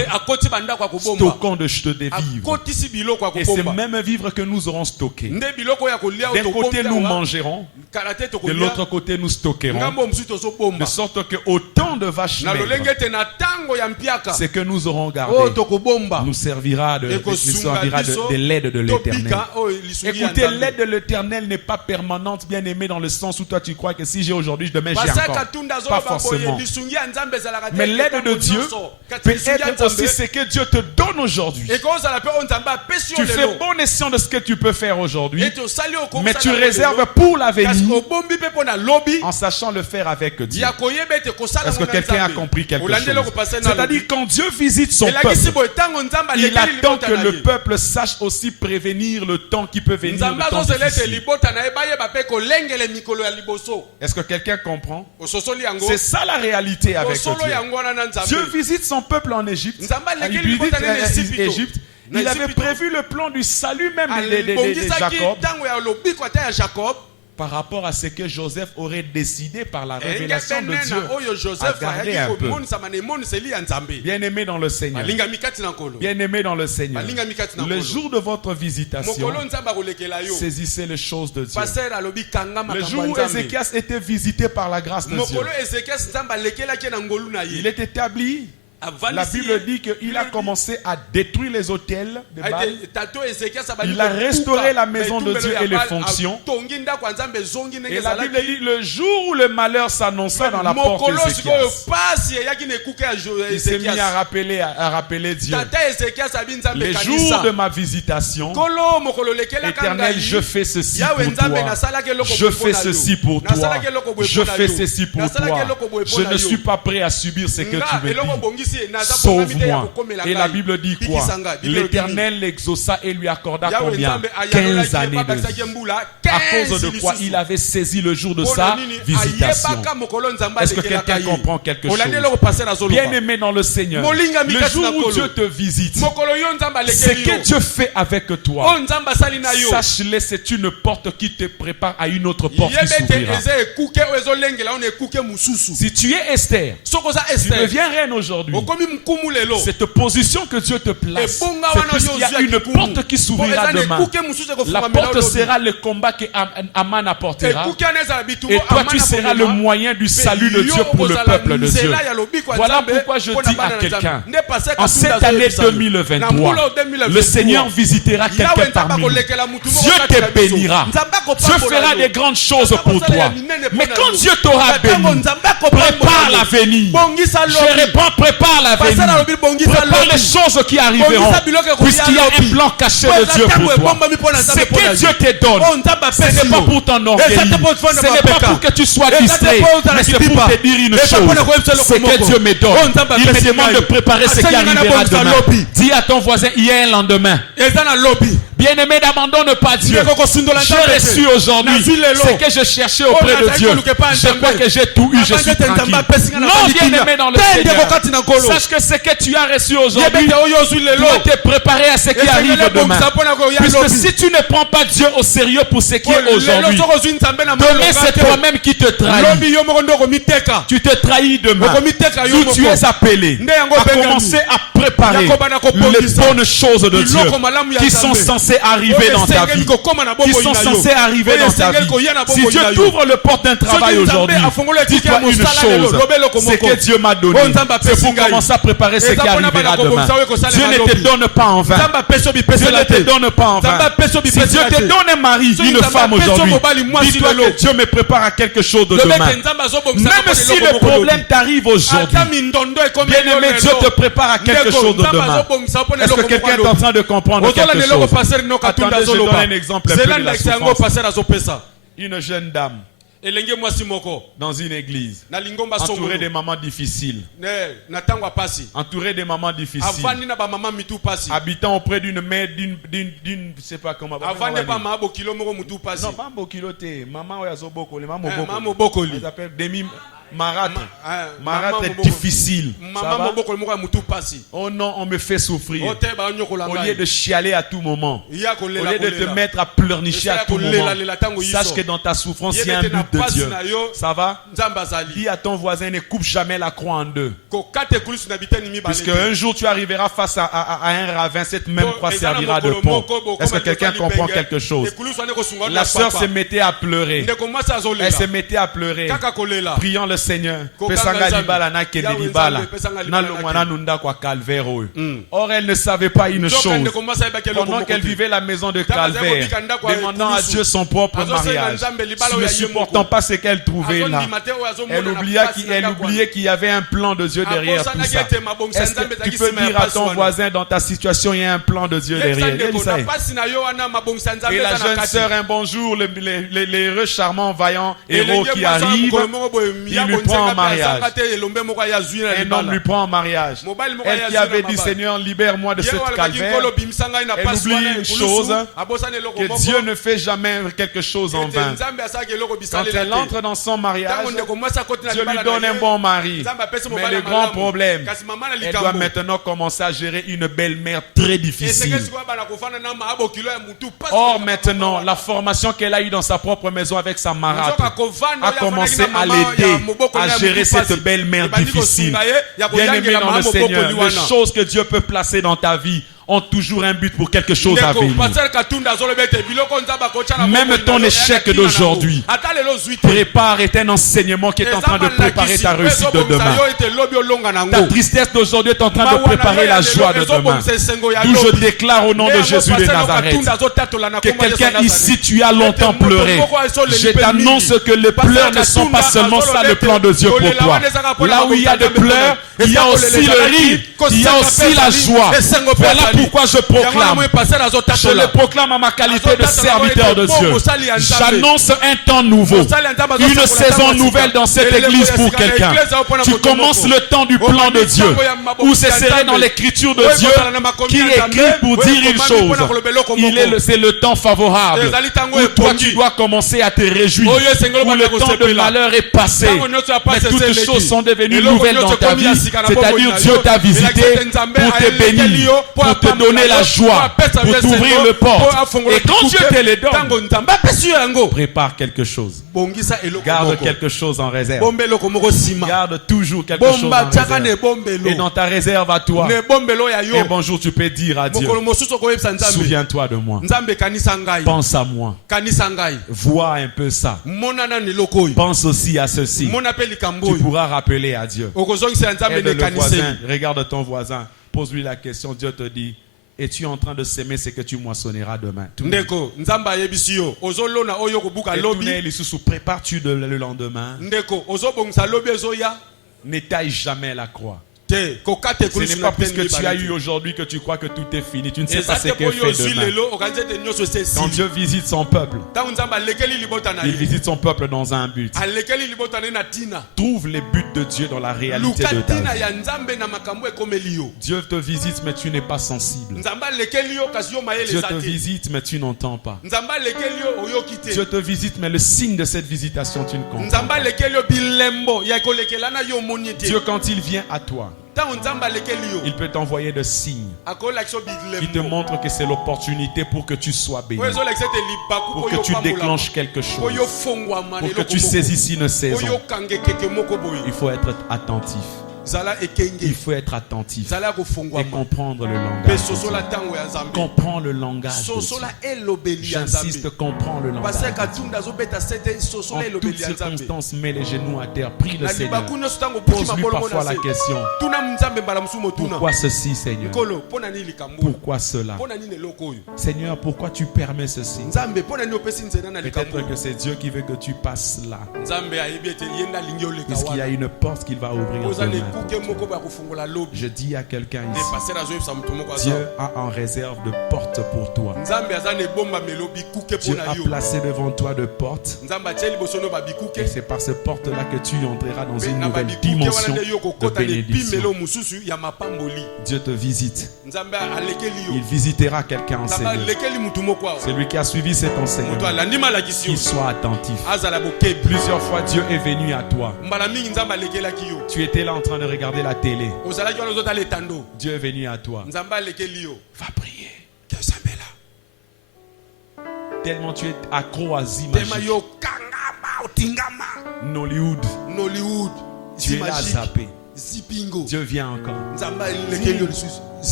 stockant des vivres. Et ces mêmes vivres que nous aurons stockés, d'un côté nous mangerons, de l'autre côté nous stockerons, de sorte que autant de vaches maigres, ce que nous aurons gardé nous servira de l'aide de l'Éternel. Écoutez, l'aide de l'Éternel n'est pas permanente, bien aimé, dans le sens où toi tu crois que si j'ai aujourd'hui, demain j'ai encore. Pas forcément. Mais l'aide de Dieu peut être aussi ce que Dieu te donne aujourd'hui. Tu fais bon escient de ce que tu peux faire aujourd'hui, mais tu réserves pour l'avenir en sachant le faire avec Dieu. Est-ce que quelqu'un a compris quelque chose? C'est-à-dire quand Dieu visite son peuple, il attend que le peuple sache aussi prévenir le temps qui peut venir, le temps difficile. Est-ce que quelqu'un comprend? C'est ça la réalité avec Dieu. Dieu visite son peuple en Égypte. Il avait prévu le plan du salut même de Jacob par rapport à ce que Joseph aurait décidé par la révélation de Dieu à garder un peu. Bien-aimé dans le Seigneur, bien-aimé dans le Seigneur, le jour de votre visitation, saisissez les choses de Dieu. Le jour où Ézéchias était visité par la grâce de Dieu, il est établi. La Bible dit qu'il a commencé à détruire les autels de Baal. Il a restauré la maison de Dieu et les fonctions. Et la Bible dit le jour où le malheur s'annonça dans la porte d'Ézéchias, il s'est mis à rappeler Dieu. Les jours de ma visitation, Éternel, je fais ceci pour toi. Je fais ceci pour toi. Je fais ceci pour toi. Je ne suis pas prêt à subir ce que tu me dis. Sauve-moi. Et la Bible dit quoi? L'Éternel l'exauça et lui accorda combien? 15 années de vie. À cause de quoi? Il avait saisi le jour de sa visitation. Est-ce que quelqu'un comprend quelque chose? Bien aimé dans le Seigneur, le jour où Dieu te visite, ce que Dieu fait avec toi, sache-le, c'est une porte qui te prépare à une autre porte qui s'ouvrira. Si tu es Esther, tu deviens reine aujourd'hui. Cette position que Dieu te place, c'est parce qu'il y a une porte qui s'ouvrira demain. La porte sera le combat que Aman apportera. Et toi, tu seras le moyen du salut de Dieu pour le peuple de Dieu. Voilà pourquoi je dis à quelqu'un, en cette année 2023, le Seigneur visitera quelqu'un parmi nous. Dieu te bénira. Dieu fera des grandes choses pour toi. Mais quand Dieu t'aura béni, prépare l'avenir. Je réponds, prépare l'avenir. Prépare les choses qui arriveront. Puisqu'il y a un plan caché de Dieu pour toi. Ce que Dieu te donne, ce n'est pas pour t'enorgueillir. Ce n'est pas pour que tu sois distrait. Mais c'est pour te dire une chose. Ce que Dieu me donne, il me demande de préparer ce qui arrivera demain. Dis à ton voisin, il y a un lendemain. Bien-aimé, n'abandonne pas Dieu. J'ai reçu aujourd'hui ce que je cherchais auprès de Dieu. Je crois que j'ai tout eu, je suis tranquille. Non, bien-aimé dans le Seigneur, sache que ce que tu as reçu aujourd'hui doit te préparer à ce qui arrive demain. Puisque si tu ne prends pas Dieu au sérieux pour ce qui est aujourd'hui, demain c'est toi-même qui te trahis. Tu te trahis demain. D'où tu es appelé à commencer à préparer les bonnes choses de Dieu qui sont censées arriver dans ta vie. Qui sont censées arriver dans ta vie. Si Dieu t'ouvre le porte d'un travail aujourd'hui, dis-toi une chose, c'est que Dieu m'a donné. C'est pour commencer à préparer ce qui arrivera demain. Dieu ne te donne pas en vain. Dieu ne te donne pas en vain. Si Dieu te donne un mari, une femme aujourd'hui, dis-toi que Dieu me prépare à quelque chose de demain. Même si le problème t'arrive aujourd'hui, bien-aimé, Dieu te prépare à quelque chose de demain. Est-ce que quelqu'un est en train de comprendre quelque chose? Attendez, je donne un exemple un peu de la souffrance. Une jeune dame dans une église, entourée des mamans difficiles, habitant auprès d'une mère, d'une, je sais pas comment. Non, maman ils appellent demi. Marâtre est difficile. Oh non, on me fait souffrir. Au lieu de chialer à tout moment, au lieu de te mettre à pleurnicher à tout moment, sache que dans ta souffrance, il y a un but de Dieu. Ça va? Dis à ton voisin, ne coupe jamais la croix en deux. Puisque un jour tu arriveras face à un ravin, cette même croix servira de pont. Est-ce que quelqu'un comprend quelque chose? La sœur se mettait à pleurer. Elle se mettait à pleurer, priant le Seigneur. Or elle ne savait pas une chose. Pendant qu'elle vivait la maison de calvaire, demandant à Dieu son propre mariage, ne supportant pas ce qu'elle trouvait là, elle oubliait qu'il y avait un plan de Dieu derrière tout ça. Est-ce que tu peux dire à ton voisin, dans ta situation il y a un plan de Dieu derrière? Et la jeune sœur, un bonjour, les heureux, charmants, vaillants héros qui arrivent, il lui prend en mariage. Un homme lui prend en mariage. Elle qui avait dit, Seigneur, libère-moi de cette calvaire, elle oublie une chose, que Dieu ne fait jamais quelque chose en vain. Quand elle entre dans son mariage, Dieu lui donne un bon mari. Mais le grand problème, elle doit maintenant commencer à gérer une belle-mère très difficile. Or maintenant, la formation qu'elle a eue dans sa propre maison avec sa marâtre a commencé à l'aider à gérer cette belle-mère difficile. Bien-aimé dans le Seigneur, les choses que Dieu peut placer dans ta vie ont toujours un but pour quelque chose à venir. Même ton échec d'aujourd'hui prépare, est un enseignement qui est en train de préparer ta réussite de demain. Ta tristesse d'aujourd'hui est en train de préparer la joie de demain. D'où je déclare au nom de Jésus de Nazareth que quelqu'un ici, tu as longtemps pleuré. Je t'annonce que les pleurs ne sont pas seulement ça le plan de Dieu pour toi. Là où il y a des pleurs, il y a aussi le rire, il y a aussi la joie. Voilà pourquoi je proclame. Je le proclame à ma qualité de serviteur de Dieu. J'annonce un temps nouveau, une saison nouvelle dans cette église pour quelqu'un. Tu commences le temps du plan de Dieu, où ce serait dans l'écriture de Dieu qui écrit pour dire une chose. C'est le temps favorable où toi tu dois commencer à te réjouir, où le temps de malheur est passé, mais toutes les choses sont devenues nouvelles dans ta vie. C'est-à-dire Dieu t'a visité pour te bénir, pour te donner la joie, pour t'ouvrir le porte. Et quand Dieu te le donne, prépare quelque chose. Garde quelque chose en réserve. Garde toujours quelque chose en réserve. Et dans ta réserve à toi, et bonjour, tu peux dire à Dieu, souviens-toi de moi. Pense à moi. Vois un peu ça. Pense aussi à ceci. Tu pourras rappeler à Dieu. Aide le voisin, regarde ton voisin, pose-lui la question. Dieu te dit, es-tu en train de s'aimer ce que tu moissonneras demain? Prépare-tu le lendemain? N'étaille jamais la croix. Ce n'est pas parce que tu as eu aujourd'hui que tu crois que tout est fini. Tu ne sais pas ce qu'elle fait demain. Quand Dieu visite son peuple, il visite son peuple dans un but. Trouve les buts de Dieu dans la réalité de ta vie. Dieu te visite mais tu n'es pas sensible. Dieu te visite mais tu n'entends pas. Dieu te visite mais le signe de cette visitation tu ne comprends pas. Dieu quand il vient à toi, il peut t'envoyer des signes qui te montrent que c'est l'opportunité pour que tu sois béni, pour que tu déclenches quelque chose, pour que tu saisisses une saison. Il faut être attentif. Il faut être attentif et comprendre le langage. Comprends le langage. J'insiste, comprends le langage. En toutes circonstances, mets les genoux à terre, prie le Seigneur. Pose-lui parfois la question. Pourquoi ceci, Seigneur? Pourquoi cela? Seigneur, pourquoi tu permets ceci? Peut-être que c'est Dieu qui veut que tu passes là, puisqu'il y a une porte qu'il va ouvrir demain. Je dis à quelqu'un ici, Dieu a en réserve de portes pour toi. Dieu a placé devant toi de portes. Et c'est par ces portes-là que tu entreras dans une nouvelle dimension de bénédiction. Dieu te visite. Il visitera quelqu'un en Seigneur. Celui qui a suivi cet enseignement, qu'il soit attentif. Plusieurs fois, Dieu est venu à toi. Tu étais là en train de regarder la télé. Dieu est venu à toi. Va prier. Tellement tu es accro à Zimagique. Nollywood. Tu es là à zapper. Dieu vient encore.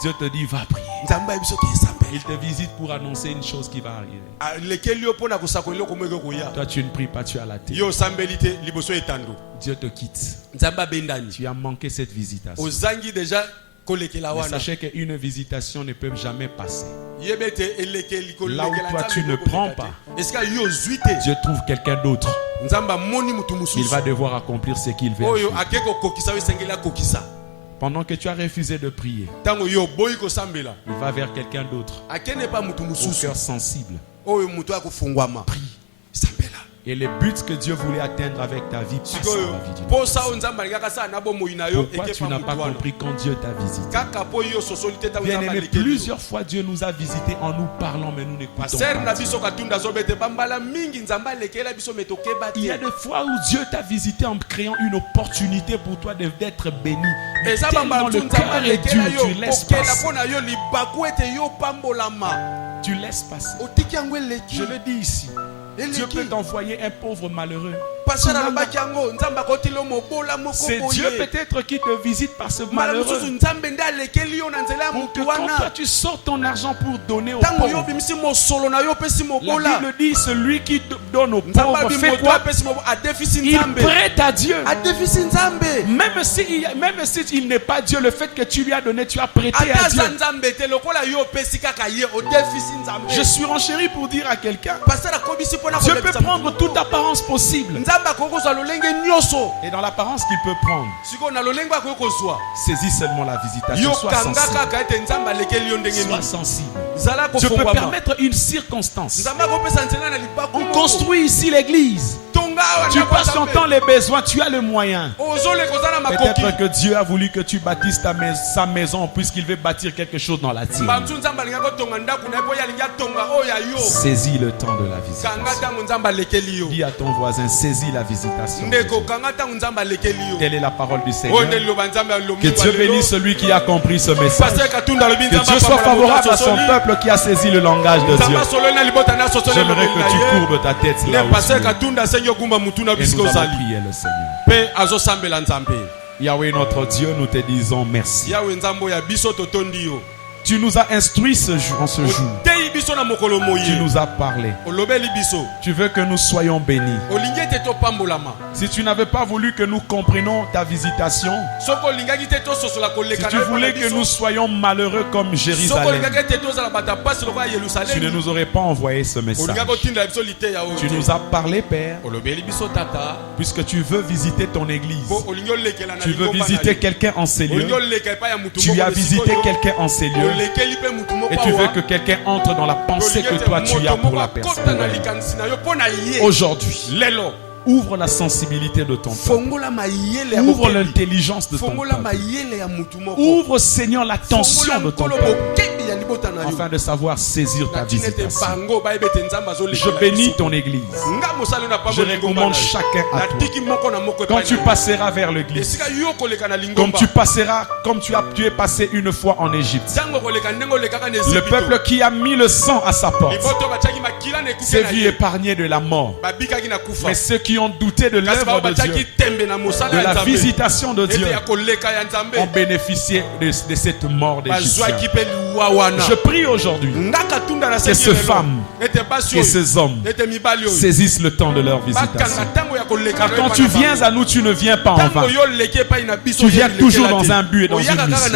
Dieu te dit va prier. Il te visite pour annoncer une chose qui va arriver. Toi tu ne pries pas, tu as la tête. Dieu te quitte. Tu as manqué cette visitation. Mais sachez qu'une visitation ne peut jamais passer. Là où toi tu ne prends pas, Dieu trouve quelqu'un d'autre. Il va devoir accomplir ce qu'il veut. Pendant que tu as refusé de prier, il va vers quelqu'un d'autre. Au cœur sensible. Prie. Et le but que Dieu voulait atteindre avec ta vie passe dans la vie d'une personne. Pourquoi tu n'as pas compris quand Dieu t'a visité? Bien aimé, plusieurs fois Dieu nous a visités en nous parlant, mais nous n'écoutons pas. Il y a des fois où Dieu t'a visité en créant une opportunité pour toi d'être béni. Mais tellement le cœur est dur, tu laisses passer. Tu laisses passer. Je le dis ici. Dieu peut t'envoyer un pauvre malheureux. C'est Dieu peut-être qui te visite par ce malheureux. Pour que quand toi tu sors ton argent pour donner aux pauvres. La Bible dit celui qui donne aux pauvres fait quoi? Il prête à Dieu. Même s'il n'est pas Dieu, le fait que tu lui as donné, tu as prêté à Dieu. Je suis renchéri pour dire à quelqu'un, Dieu peut prendre toute apparence possible. Et dans l'apparence qu'il peut prendre, saisis seulement la visitation. Sois sensible. Je peux permettre une circonstance. On construit ici l'église. Tu passes ton temps les besoins, tu as le moyen. Peut-être que Dieu a voulu que tu bâtisses sa maison puisqu'il veut bâtir quelque chose dans la tienne. Saisis le temps de la visitation. Dis à ton voisin, saisis la visitation. Telle est la parole du Seigneur. Que Dieu bénisse celui qui a compris ce message. Que Dieu soit favorable à son peuple qui a saisi le langage de Dieu. J'aimerais que tu courbes ta tête là où tu es. Et nous allons prier le Seigneur. Yahweh notre Dieu, nous te disons merci. Tu nous as instruits en ce jour. Tu nous as parlé. Tu veux que nous soyons bénis. Si tu n'avais pas voulu que nous comprenions ta visitation, si tu voulais que nous soyons malheureux comme Jérusalem, tu ne nous aurais pas envoyé ce message. Tu nous as parlé, Père, puisque tu veux visiter ton église. Tu veux visiter quelqu'un en ces lieux. Tu as visité quelqu'un en ces lieux. Et tu veux que quelqu'un entre dans la pensée que toi tu as pour la personne. Aujourd'hui, ouvre la sensibilité de ton peuple. Ouvre l'intelligence de ton peuple. Ouvre, Seigneur, l'attention de ton peuple, afin de savoir saisir ta visitation. Je bénis ton église. Je recommande chacun à toi. Quand tu passeras vers l'église, comme tu es passé une fois en Égypte, le peuple qui a mis le sang à sa porte s'est vu épargné de la mort. Mais ceux qui ont douté de l'œuvre de Dieu, de la visitation de Dieu, ont bénéficié de cette mort d'Égyptien. Je prie aujourd'hui que ces femmes et ces hommes saisissent le temps de leur visitation. Car quand tu viens à nous, tu ne viens pas en vain. Tu viens toujours dans un but et dans une mission.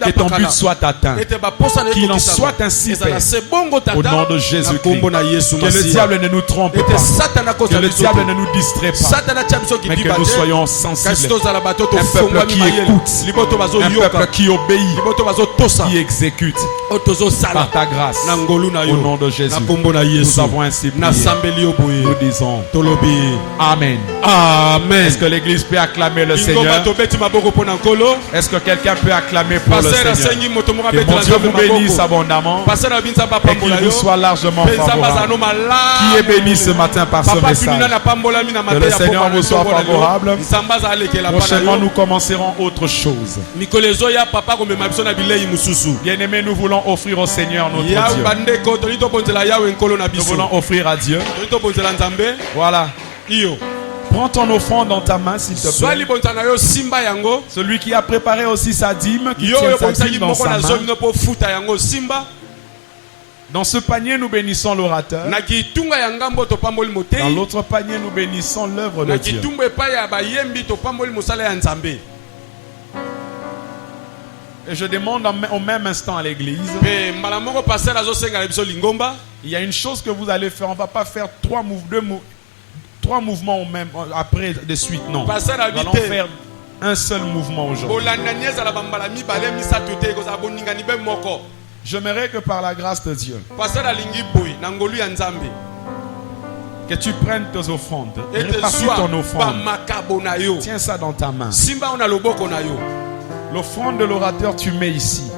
Que ton but soit atteint. Qu'il en soit ainsi, Père. Au nom de Jésus-Christ. Que le diable ne nous trompe pas. Que le diable ne nous distrait pas. Mais que nous soyons sensibles. Un peuple qui écoute. Un peuple qui obéit. Qui exécute. Par ta grâce. Au nom de Jésus. Nous avons ainsi prié. Nous disons Amen. Amen. Est-ce que l'église peut acclamer le Seigneur? Est-ce que quelqu'un peut acclamer pour le Seigneur? Que mon Dieu vous bénisse abondamment et qu'il vous soit largement favorable. Qui est béni ce matin par ce message? Que le Seigneur vous soit favorable. Prochainement, nous commencerons autre chose. Bien-aimés, nous voulons offrir au Seigneur notre Dieu. Nous voulons offrir à Dieu. Voilà. Prends ton offrande dans ta main, s'il te plaît. Celui qui a préparé aussi sa dîme, qui tient sa dîme dans sa main. Dans ce panier, nous bénissons l'orateur. Dans l'autre panier, nous bénissons l'œuvre de Dieu. Et je demande au même instant à l'église, il y a une chose que vous allez faire. On ne va pas faire trois mouvements après de suite. Non. Nous allons faire un seul mouvement aujourd'hui. J'aimerais que par la grâce de Dieu, que tu prennes tes offrandes, répartis ton offrande. Tiens ça dans ta main. L'offrande de l'orateur, tu mets ici.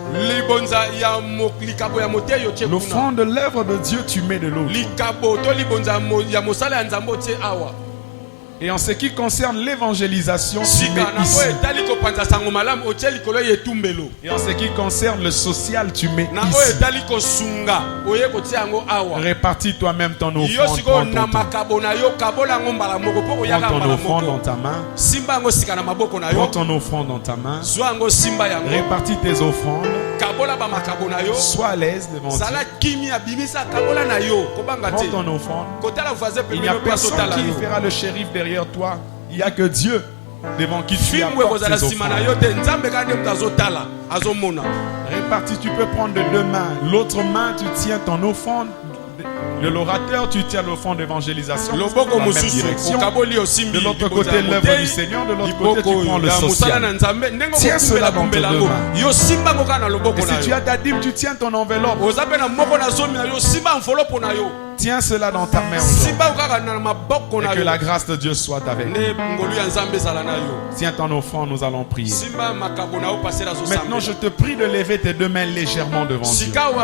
L'offrande de l'œuvre de Dieu, tu mets de l'autre. Et en ce qui concerne l'évangélisation, tu mets ici. Et en ce qui concerne le social, tu mets ici. Répartis toi-même ton offrande. Prends ton offrande dans ta main. Prends ton offrande dans ta main. Répartis tes offrandes. Sois à l'aise devant Dieu. Prends ton offrande. Il n'y a personne qui fera le shérif derrière toi. Il n'y a que Dieu devant qui tu apportes tes offrandes. Répartis, tu peux prendre de deux mains. L'autre main, tu tiens ton offrande. De l'orateur, tu tiens l'offrande d'évangélisation. De l'autre côté, l'œuvre du Seigneur. De l'autre côté, tu prends le social. Tiens cela dans tes deux mains. Et si tu as ta dîme, tu tiens ton enveloppe. Tiens cela dans ta main aujourd'hui. Et que la grâce de Dieu soit avec nous. Tiens ton offrande, nous allons prier. Maintenant, je te prie de lever tes deux mains légèrement devant Dieu. Lève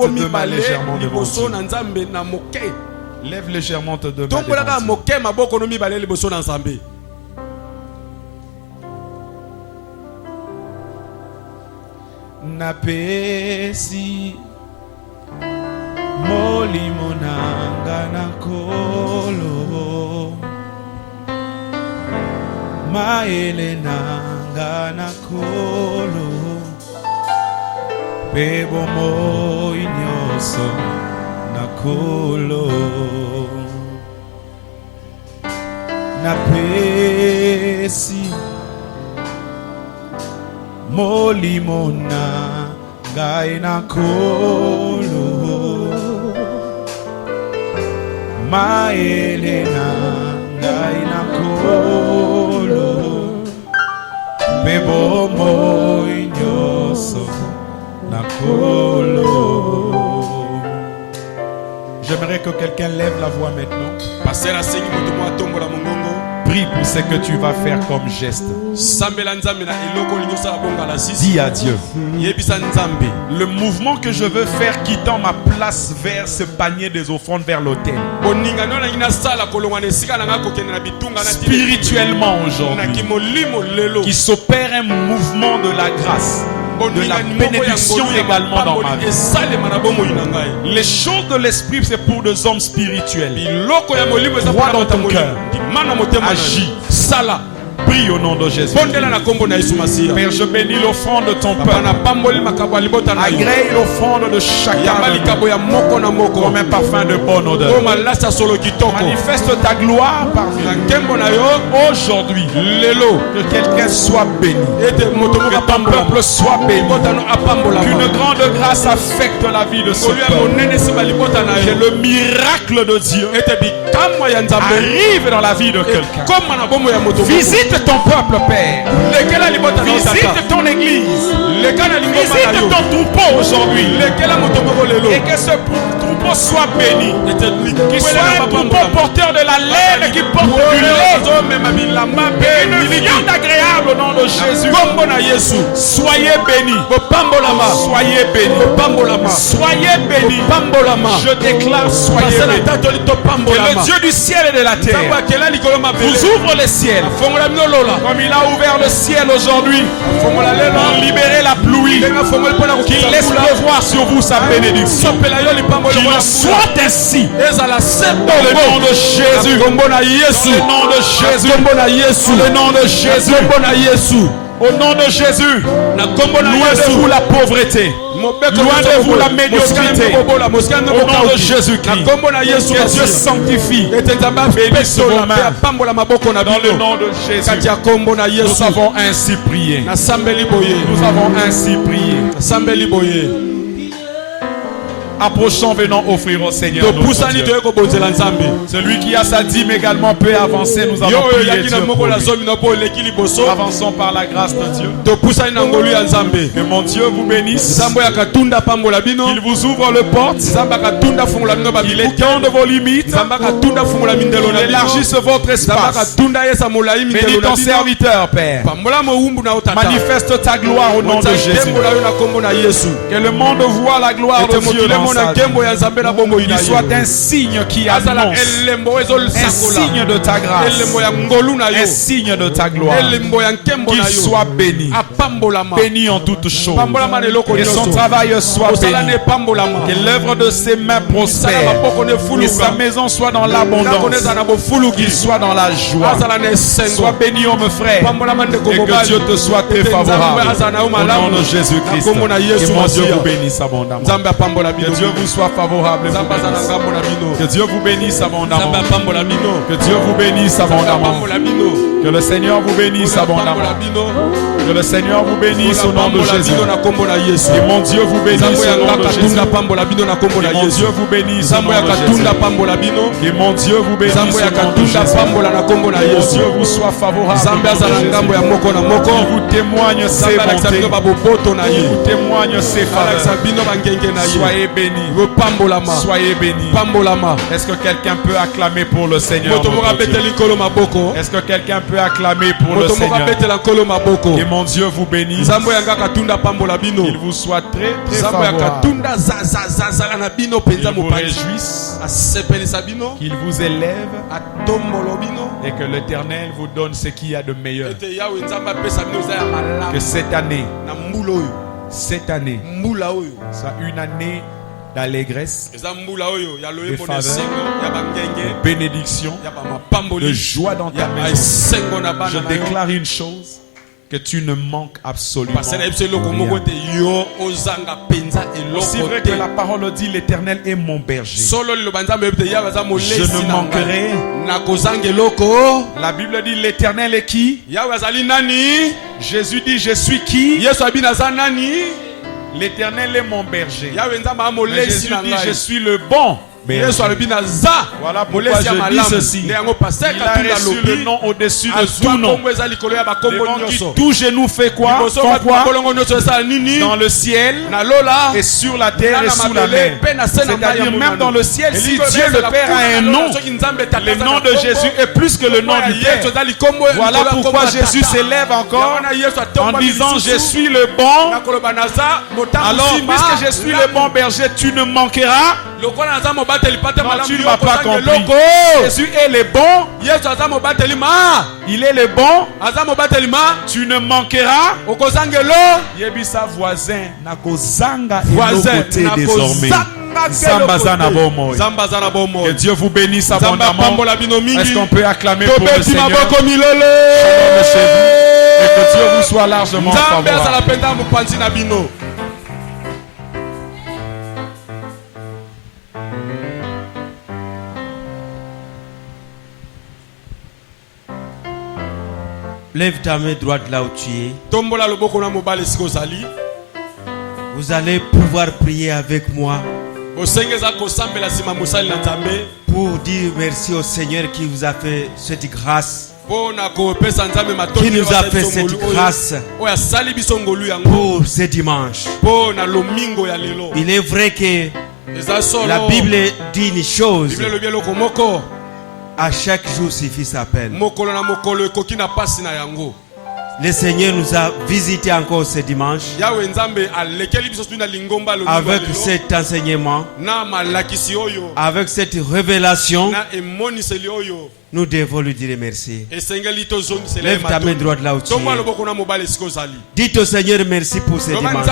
tes deux mains légèrement devant Dieu. Lève légèrement tes deux mains devant Dieu. Napesi molimo nanga na kolo maele nanga na kolo bebo mo inyoso na kolo na pesi molimo nanga na kolo Maelena ngaina kolo bebo mo inyoso na kolo. J'aimerais que quelqu'un lève la voix maintenant. Prie pour ce que tu vas faire comme geste. Dis à Dieu. Le mouvement que je veux faire quittant ma place vers ce panier des offrandes vers l'autel. Spirituellement aujourd'hui, qu'il s'opère un mouvement de la grâce, de la bénédiction également dans ma vie. Les choses de l'esprit, c'est pour des hommes spirituels. Crois dans ton cœur. Agis. prie au nom de Jésus. Père, je bénis l'offrande de ton peuple. Agrée l'offrande de chacun comme un parfum de bonne odeur. Manifeste ta gloire parmi aujourd'hui. Que quelqu'un soit béni. Que ton peuple soit béni. Qu'une grande grâce affecte la vie de ce peuple. Que le miracle de Dieu arrive dans la vie de quelqu'un. Visite ton peuple, Père. Visite ton église. Visite ton troupeau aujourd'hui. Et que ce troupeau soit béni. Qu'il soit un troupeau porteur de la laine qui porte du lait. Une viande agréable au nom de Jésus. Soyez bénis. Soyez bénis. Soyez bénis. Je déclare soyez bénis. Que le Dieu du ciel et de la terre vous ouvre le ciel. Comme il a ouvert le ciel aujourd'hui pour libérer la pluie. Qu'il laisse pleuvoir sur vous sa bénédiction. Qu'il en soit ainsi. Dans le nom de Jésus. Dans le nom de Jésus. Dans le nom de Jésus. Au nom de Jésus. Loin de vous la pauvreté. Loin de vous la médiocrité. Au nom de Jésus-Christ. Que Dieu sanctifie. Bénisse vos mains. Dans le nom de Jésus. Nous avons ainsi prié. Nous avons ainsi prié. Approchons, venons offrir au Seigneur. Celui qui a sa dîme également peut avancer. Nous allons prier Dieu pour lui. Avançons par la grâce de Dieu. Que mon Dieu vous bénisse. Qu'il vous ouvre le porte. Qu'il étende vos limites. Qu'il élargisse votre espace. Bénis ton serviteur, Père. Manifeste ta gloire au nom de Jésus. Que le monde voit la gloire de Dieu dans qu'il soit un signe qui annonce, un signe de ta grâce, un signe de ta gloire, qu'il soit béni, béni en toutes choses, que son travail soit béni, que l'œuvre de ses mains prospère, que sa maison soit dans l'abondance, qu'il soit dans la joie. Sois béni, mon frère, et que Dieu te soit très favorable au nom de Jésus-Christ. Que mon Dieu vous bénisse abondamment. Que Dieu vous soit favorable. Que Dieu vous bénisse abondamment. Que Dieu vous bénisse abondamment. Que le Seigneur vous bénisse abondamment. Que le Seigneur vous bénisse au nom de Jésus. Et mon Dieu vous bénisse au nom de Jésus. Et mon Dieu vous bénisse au nom de Jésus. Et mon Dieu vous bénisse au nom de Jésus. Que Dieu vous soit favorable. Il vous témoigne ses bontés. Il vous témoigne ses faveurs. Soyez bénis. Soyez bénis. Est-ce que quelqu'un peut acclamer pour le Seigneur? Est-ce que quelqu'un peut acclamer pour le Seigneur? Que mon Dieu vous bénisse. Qu'il vous soit très très favorable. Qu'il vous réjouisse. Qu'il vous élève. Et que l'Éternel vous donne ce qu'il y a de meilleur. Que cette année soit une année d'allégresse, de faveur, de bénédiction, de joie dans ta maison. Je déclare une chose, que tu ne manques absolument rien. Aussi vrai que la parole dit, l'Éternel est mon berger. Je ne manquerai. La Bible dit, l'Éternel est qui? Jésus dit, je suis qui? L'Éternel est mon berger. Mais Jésus dit, je suis le bon berger. Voilà pourquoi je dis ceci. Il a reçu le nom au-dessus de tout nom. Tout genou fait quoi? Font quoi? Dans le ciel et sur la terre et sous la mer. C'est-à-dire même dans le ciel, si Dieu le Père a un nom, le nom de Jésus est plus que le nom du Père. Voilà pourquoi Jésus s'élève encore en disant, je suis le bon. Alors puisque je suis le bon berger, tu ne manqueras. Non, tu ne m'as pas compris. Jésus est le bon. Il est le bon. Tu ne manqueras. Yebisa voisin na kozanga et côté désormais. Que Dieu vous bénisse abondamment. Est-ce qu'on peut acclamer pour le Seigneur? Shalom chez vous. Et que Dieu vous soit largement favorable. Lève ta main droite là où tu es. Vous allez pouvoir prier avec moi pour dire merci au Seigneur qui vous a fait cette grâce, qui nous a fait cette grâce pour ce dimanche. Il est vrai que la Bible dit une chose: à chaque jour suffit sa peine. Le Seigneur nous a visité encore ce dimanche avec cet enseignement, avec cette révélation. Nous devons lui dire merci. Lève ta main droite là où tu es. Dites au Seigneur merci pour ce dimanche.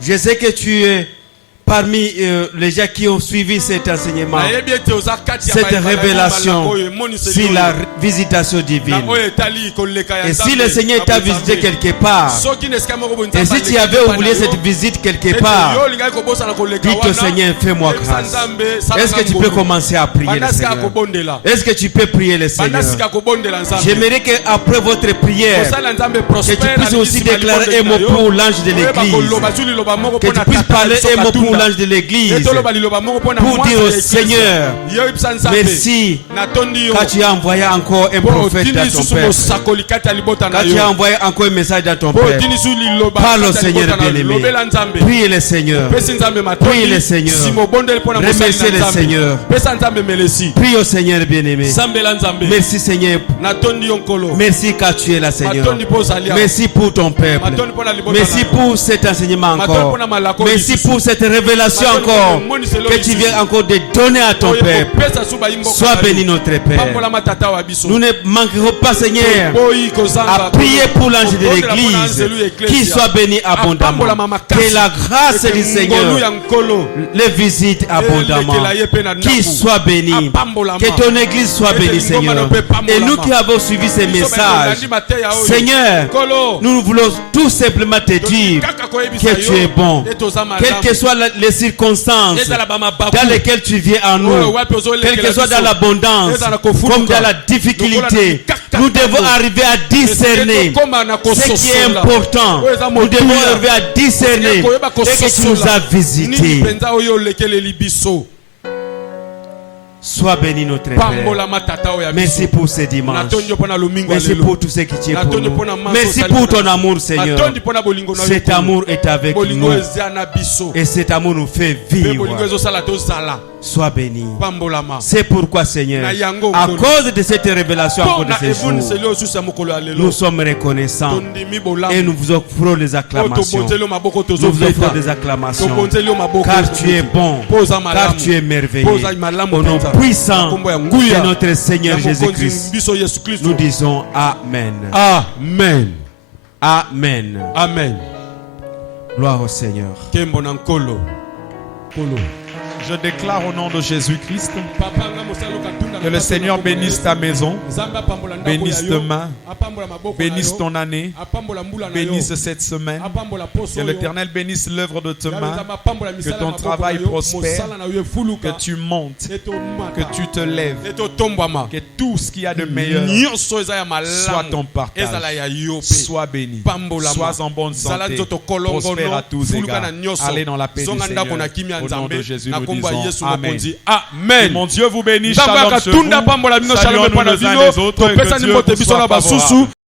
Je sais que tu es parmi les gens qui ont suivi cet enseignement, cette révélation sur la visitation divine. Et si le Seigneur t'a visité quelque part, et si tu avais oublié cette visite quelque part, dites au Seigneur, fais-moi grâce. Est-ce que tu peux commencer à prier le Seigneur? Est-ce que tu peux prier le Seigneur? J'aimerais qu'après votre prière, que tu puisses aussi déclarer un mot pour l'ange de l'église, que tu puisses parler un mot pour l'ange de l'église, pour dire au Seigneur merci, quand tu as envoyé encore un prophète dans ton peuple, quand tu as envoyé encore un message dans ton peuple. Parle au Seigneur bien-aimé. Priez le Seigneur. Priez le Seigneur. Remerciez le Seigneur. Prie au Seigneur bien-aimé. Merci Seigneur. Merci car tu es là Seigneur. Merci pour ton peuple. Merci pour cet enseignement encore. Merci pour cette révélation encore que tu viens encore de donner à ton peuple. Sois béni notre Père. Nous ne manquerons pas Seigneur à prier pour l'ange de l'église, qu'il soit béni abondamment. Que la grâce du Seigneur les visite abondamment. Qu'il soit béni. Que ton église soit bénie Seigneur. Et nous qui avons suivi ces messages, Seigneur, nous voulons tout simplement te dire que tu es bon. Quelles que soient les circonstances dans lesquelles tu viens à nous, quelles que soient dans l'abondance comme dans la difficulté, nous devons arriver à discerner ce qui est important. Nous devons arriver à discerner et que tu nous as visités. Sois béni notre Père. Merci pour ce dimanche. Merci pour tout ce qui tient pour nous. Merci pour ton amour Seigneur. Cet amour est avec nous. Et cet amour nous fait vivre. Sois béni. C'est pourquoi Seigneur, à cause de cette révélation encore de ces jours, nous sommes reconnaissants. Et nous vous offrons des acclamations. Nous vous offrons des acclamations. Car tu es bon. Car tu es merveilleux. Au nom puissant de notre Seigneur Jésus-Christ, nous disons Amen. Amen. Amen. Amen. Gloire au Seigneur. Je déclare au nom de Jésus-Christ que le Seigneur bénisse ta maison, bénisse demain, bénisse ton année, bénisse cette semaine. Que l'Éternel bénisse l'œuvre de tes mains, que ton travail prospère, que tu montes, que tu te lèves, que tout ce qu'il y a de meilleur soit ton partage. Sois béni, sois en bonne santé, prospère à tous égards. Allez dans la paix du Seigneur. Au nom de Jésus, nous disons Amen. Amen. Mon Dieu vous bénisse. Shalom. Saluons nous les uns les autres, et que Dieu vous soit favorable.